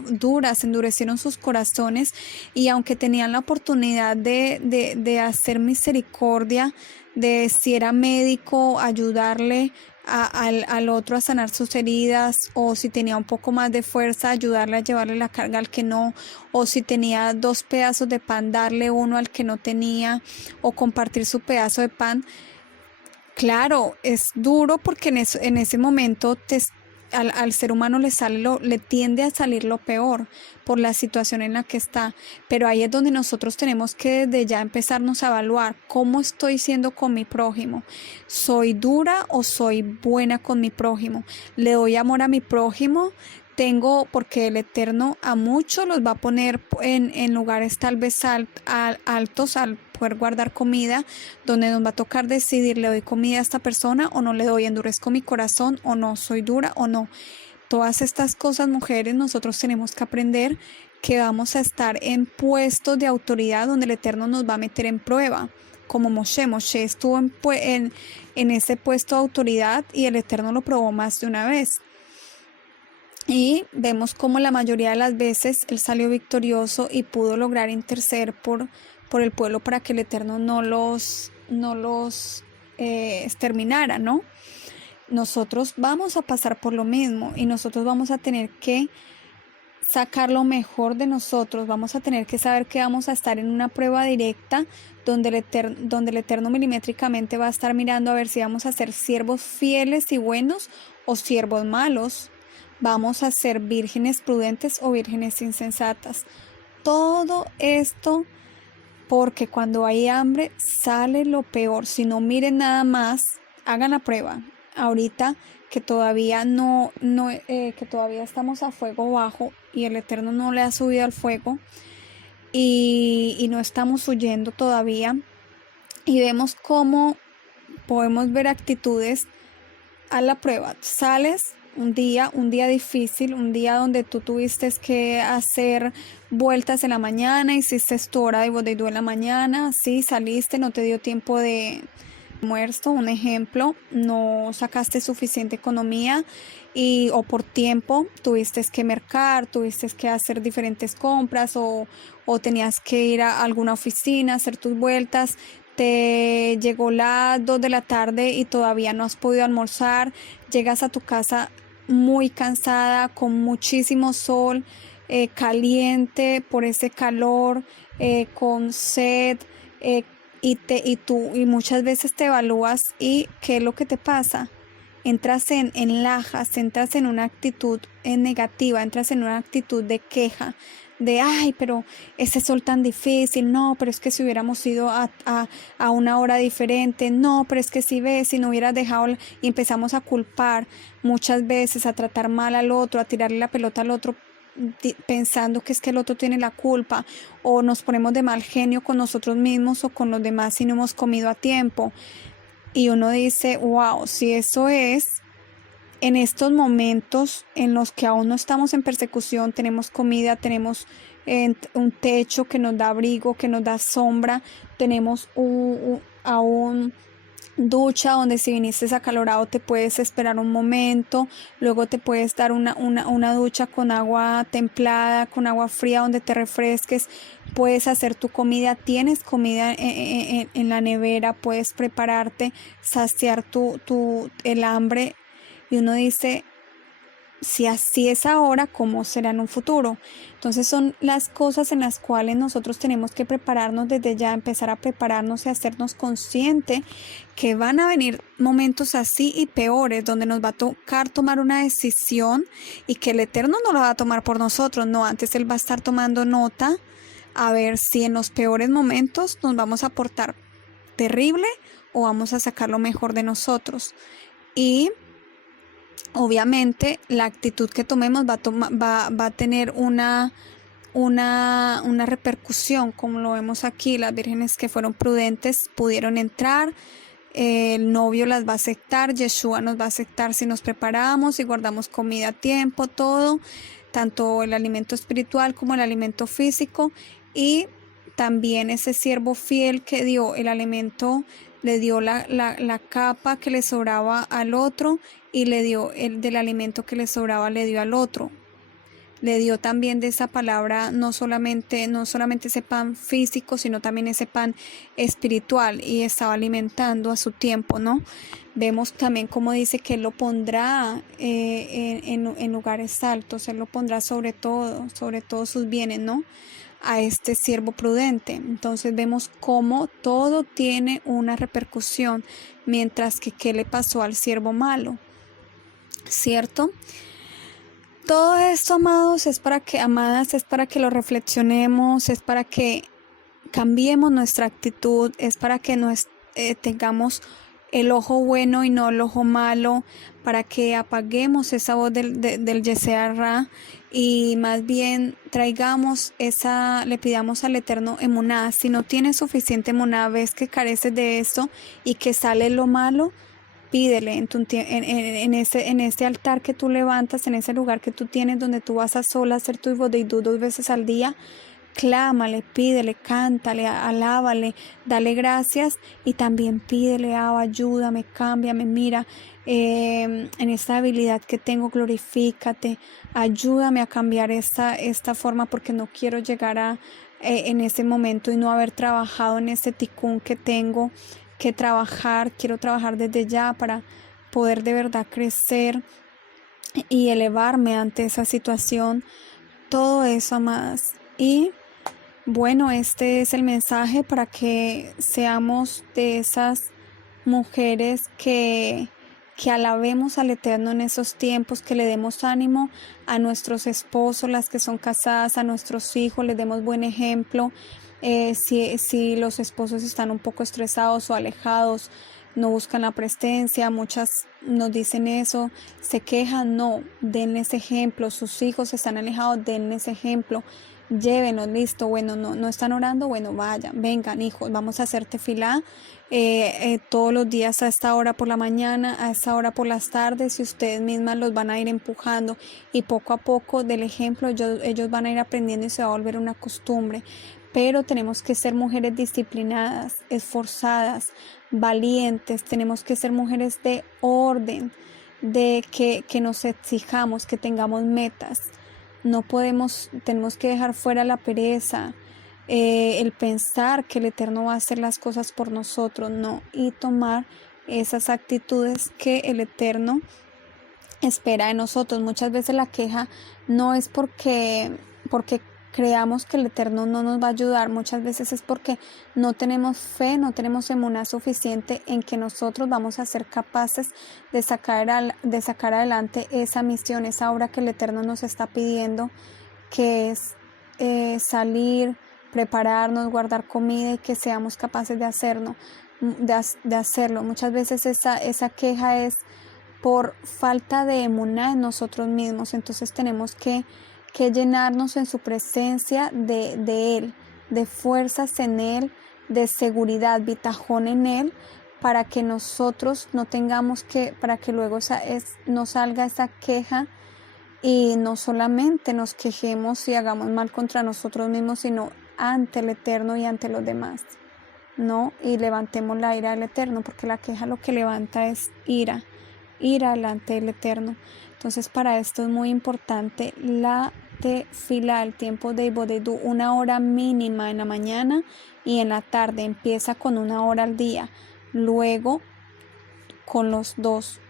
endurecieron sus corazones, y aunque tenían la oportunidad de hacer misericordia, de si era médico, ayudarle al otro a sanar sus heridas, o si tenía un poco más de fuerza, ayudarle a llevarle la carga al que no, o si tenía 2 pedazos de pan, darle uno al que no tenía, o compartir su pedazo de pan. Claro, es duro porque en ese momento al ser humano le tiende a salir lo peor por la situación en la que está, pero ahí es donde nosotros tenemos que desde ya empezarnos a evaluar cómo estoy siendo con mi prójimo. ¿Soy dura o soy buena con mi prójimo? ¿Le doy amor a mi prójimo? Porque el Eterno a muchos los va a poner en lugares tal vez altos al poder guardar comida, donde nos va a tocar decidir, ¿le doy comida a esta persona o no le doy? ¿Endurezco mi corazón o no? ¿Soy dura o no? Todas estas cosas, mujeres, nosotros tenemos que aprender que vamos a estar en puestos de autoridad donde el Eterno nos va a meter en prueba. Como Moshe estuvo en ese puesto de autoridad y el Eterno lo probó más de una vez. Y vemos como la mayoría de las veces él salió victorioso y pudo lograr interceder por el pueblo para que el Eterno no los exterminara, ¿no? Nosotros vamos a pasar por lo mismo y nosotros vamos a tener que sacar lo mejor de nosotros, vamos a tener que saber que vamos a estar en una prueba directa donde el Eterno milimétricamente va a estar mirando a ver si vamos a ser siervos fieles y buenos o siervos malos. Vamos a ser vírgenes prudentes o vírgenes insensatas. Todo esto porque cuando hay hambre sale lo peor. Si no, miren nada más, hagan la prueba. Ahorita que todavía que todavía estamos a fuego bajo y el Eterno no le ha subido al fuego y no estamos huyendo todavía, y vemos cómo podemos ver actitudes a la prueba. Sales un día difícil, un día donde tú tuviste que hacer vueltas en la mañana, hiciste tu hora de bodegó en la mañana, sí, saliste, no te dio tiempo de almuerzo, un ejemplo, no sacaste suficiente economía o por tiempo tuviste que mercar, tuviste que hacer diferentes compras o tenías que ir a alguna oficina, hacer tus vueltas, te llegó las 2 de la tarde y todavía no has podido almorzar, llegas a tu casa muy cansada, con muchísimo sol, caliente por ese calor, con sed, eh, y muchas veces te evalúas y ¿qué es lo que te pasa? Entras en lajas, entras en una actitud negativa, entras en una actitud de queja, de ay, pero ese sol tan difícil, no, pero es que si hubiéramos ido a una hora diferente, no, pero es que si ves, si no hubieras dejado, y empezamos a culpar muchas veces, a tratar mal al otro, a tirarle la pelota al otro, pensando que es que el otro tiene la culpa, o nos ponemos de mal genio con nosotros mismos o con los demás si no hemos comido a tiempo. Y uno dice, wow, si eso es en estos momentos en los que aún no estamos en persecución, tenemos comida, tenemos un techo que nos da abrigo, que nos da sombra, tenemos aún ducha donde si viniste acalorado te puedes esperar un momento, luego te puedes dar una ducha con agua templada, con agua fría donde te refresques, puedes hacer tu comida, tienes comida en la nevera, puedes prepararte, saciar el hambre, y uno dice, si así es ahora, ¿cómo será en un futuro? Entonces son las cosas en las cuales nosotros tenemos que prepararnos desde ya, empezar a prepararnos y hacernos consciente que van a venir momentos así y peores, donde nos va a tocar tomar una decisión y que el Eterno no lo va a tomar por nosotros, no, antes Él va a estar tomando nota a ver si en los peores momentos nos vamos a portar terrible o vamos a sacar lo mejor de nosotros. Y obviamente la actitud que tomemos va a tener una repercusión, como lo vemos aquí. Las vírgenes que fueron prudentes pudieron entrar, el novio las va a aceptar, Yeshua nos va a aceptar si nos preparamos y guardamos comida a tiempo, todo, tanto el alimento espiritual como el alimento físico. Y también ese siervo fiel que dio el alimento, le dio la capa que le sobraba al otro, y le dio del alimento que le sobraba, le dio al otro. Le dio también de esa palabra, no solamente ese pan físico, sino también ese pan espiritual, y estaba alimentando a su tiempo, ¿no? Vemos también cómo dice que Él lo pondrá en lugares altos, Él lo pondrá sobre todos sus bienes, ¿no? A este siervo prudente. Entonces vemos cómo todo tiene una repercusión, mientras que ¿qué le pasó al siervo malo? ¿Cierto? Todo esto, amadas, es para que lo reflexionemos, es para que cambiemos nuestra actitud, es para que tengamos el ojo bueno y no el ojo malo, para que apaguemos esa voz del Yetzer Hara y más bien le pidamos al Eterno emuná. Si no tienes suficiente emuná, ves que careces de esto y que sale lo malo, pídele en ese altar que tú levantas, en ese lugar que tú tienes donde tú vas a sola a hacer tu Hivodeidut 2 veces al día. Clámale, pídele, cántale, alábale, dale gracias, y también pídele, ayúdame, cámbiame, mira, en esta habilidad que tengo, glorifícate, ayúdame a cambiar esta forma, porque no quiero llegar en ese momento y no haber trabajado en ese ticún que tengo que trabajar. Quiero trabajar desde ya para poder de verdad crecer y elevarme ante esa situación. Todo eso, amadas. Y bueno, este es el mensaje para que seamos de esas mujeres que alabemos al Eterno en esos tiempos, que le demos ánimo a nuestros esposos, las que son casadas, a nuestros hijos, les demos buen ejemplo. Si los esposos están un poco estresados o alejados, no buscan la presencia, muchas nos dicen eso, se quejan, no, denles ejemplo. Sus hijos están alejados, denles ejemplo. Llévenos, listo, bueno, no están orando, bueno, vayan, vengan, hijos, vamos a hacer tefilá todos los días a esta hora por la mañana, a esta hora por las tardes, y ustedes mismas los van a ir empujando, y poco a poco del ejemplo ellos van a ir aprendiendo y se va a volver una costumbre. pero tenemos que ser mujeres disciplinadas, esforzadas, valientes, tenemos que ser mujeres de orden, de que nos exijamos, que tengamos metas. No podemos, tenemos que dejar fuera la pereza, el pensar que el Eterno va a hacer las cosas por nosotros, no, y tomar esas actitudes que el Eterno espera de nosotros. Muchas veces la queja no es porque creamos que el Eterno no nos va a ayudar, muchas veces es porque no tenemos fe, no tenemos emuná suficiente en que nosotros vamos a ser capaces de sacar adelante esa misión, esa obra que el Eterno nos está pidiendo, que es salir, prepararnos, guardar comida y que seamos capaces de hacerlo. Muchas veces esa queja es por falta de emuná en nosotros mismos. Entonces tenemos que llenarnos en su presencia de Él, de fuerzas en Él, de seguridad, bitajón en Él, para que nosotros no tengamos para que luego no salga esa queja y no solamente nos quejemos y hagamos mal contra nosotros mismos, sino ante el Eterno y ante los demás, ¿no? Y levantemos la ira del Eterno, porque la queja lo que levanta es ira delante del Eterno. Entonces para esto es muy importante la tefilá, el tiempo de Ibodedú, 1 hora mínima en la mañana y en la tarde. Empieza con 1 hora al día, luego con los dos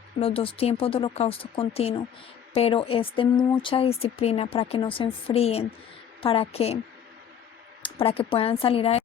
tiempos de holocausto continuo, pero es de mucha disciplina para que no se enfríen, para que puedan salir a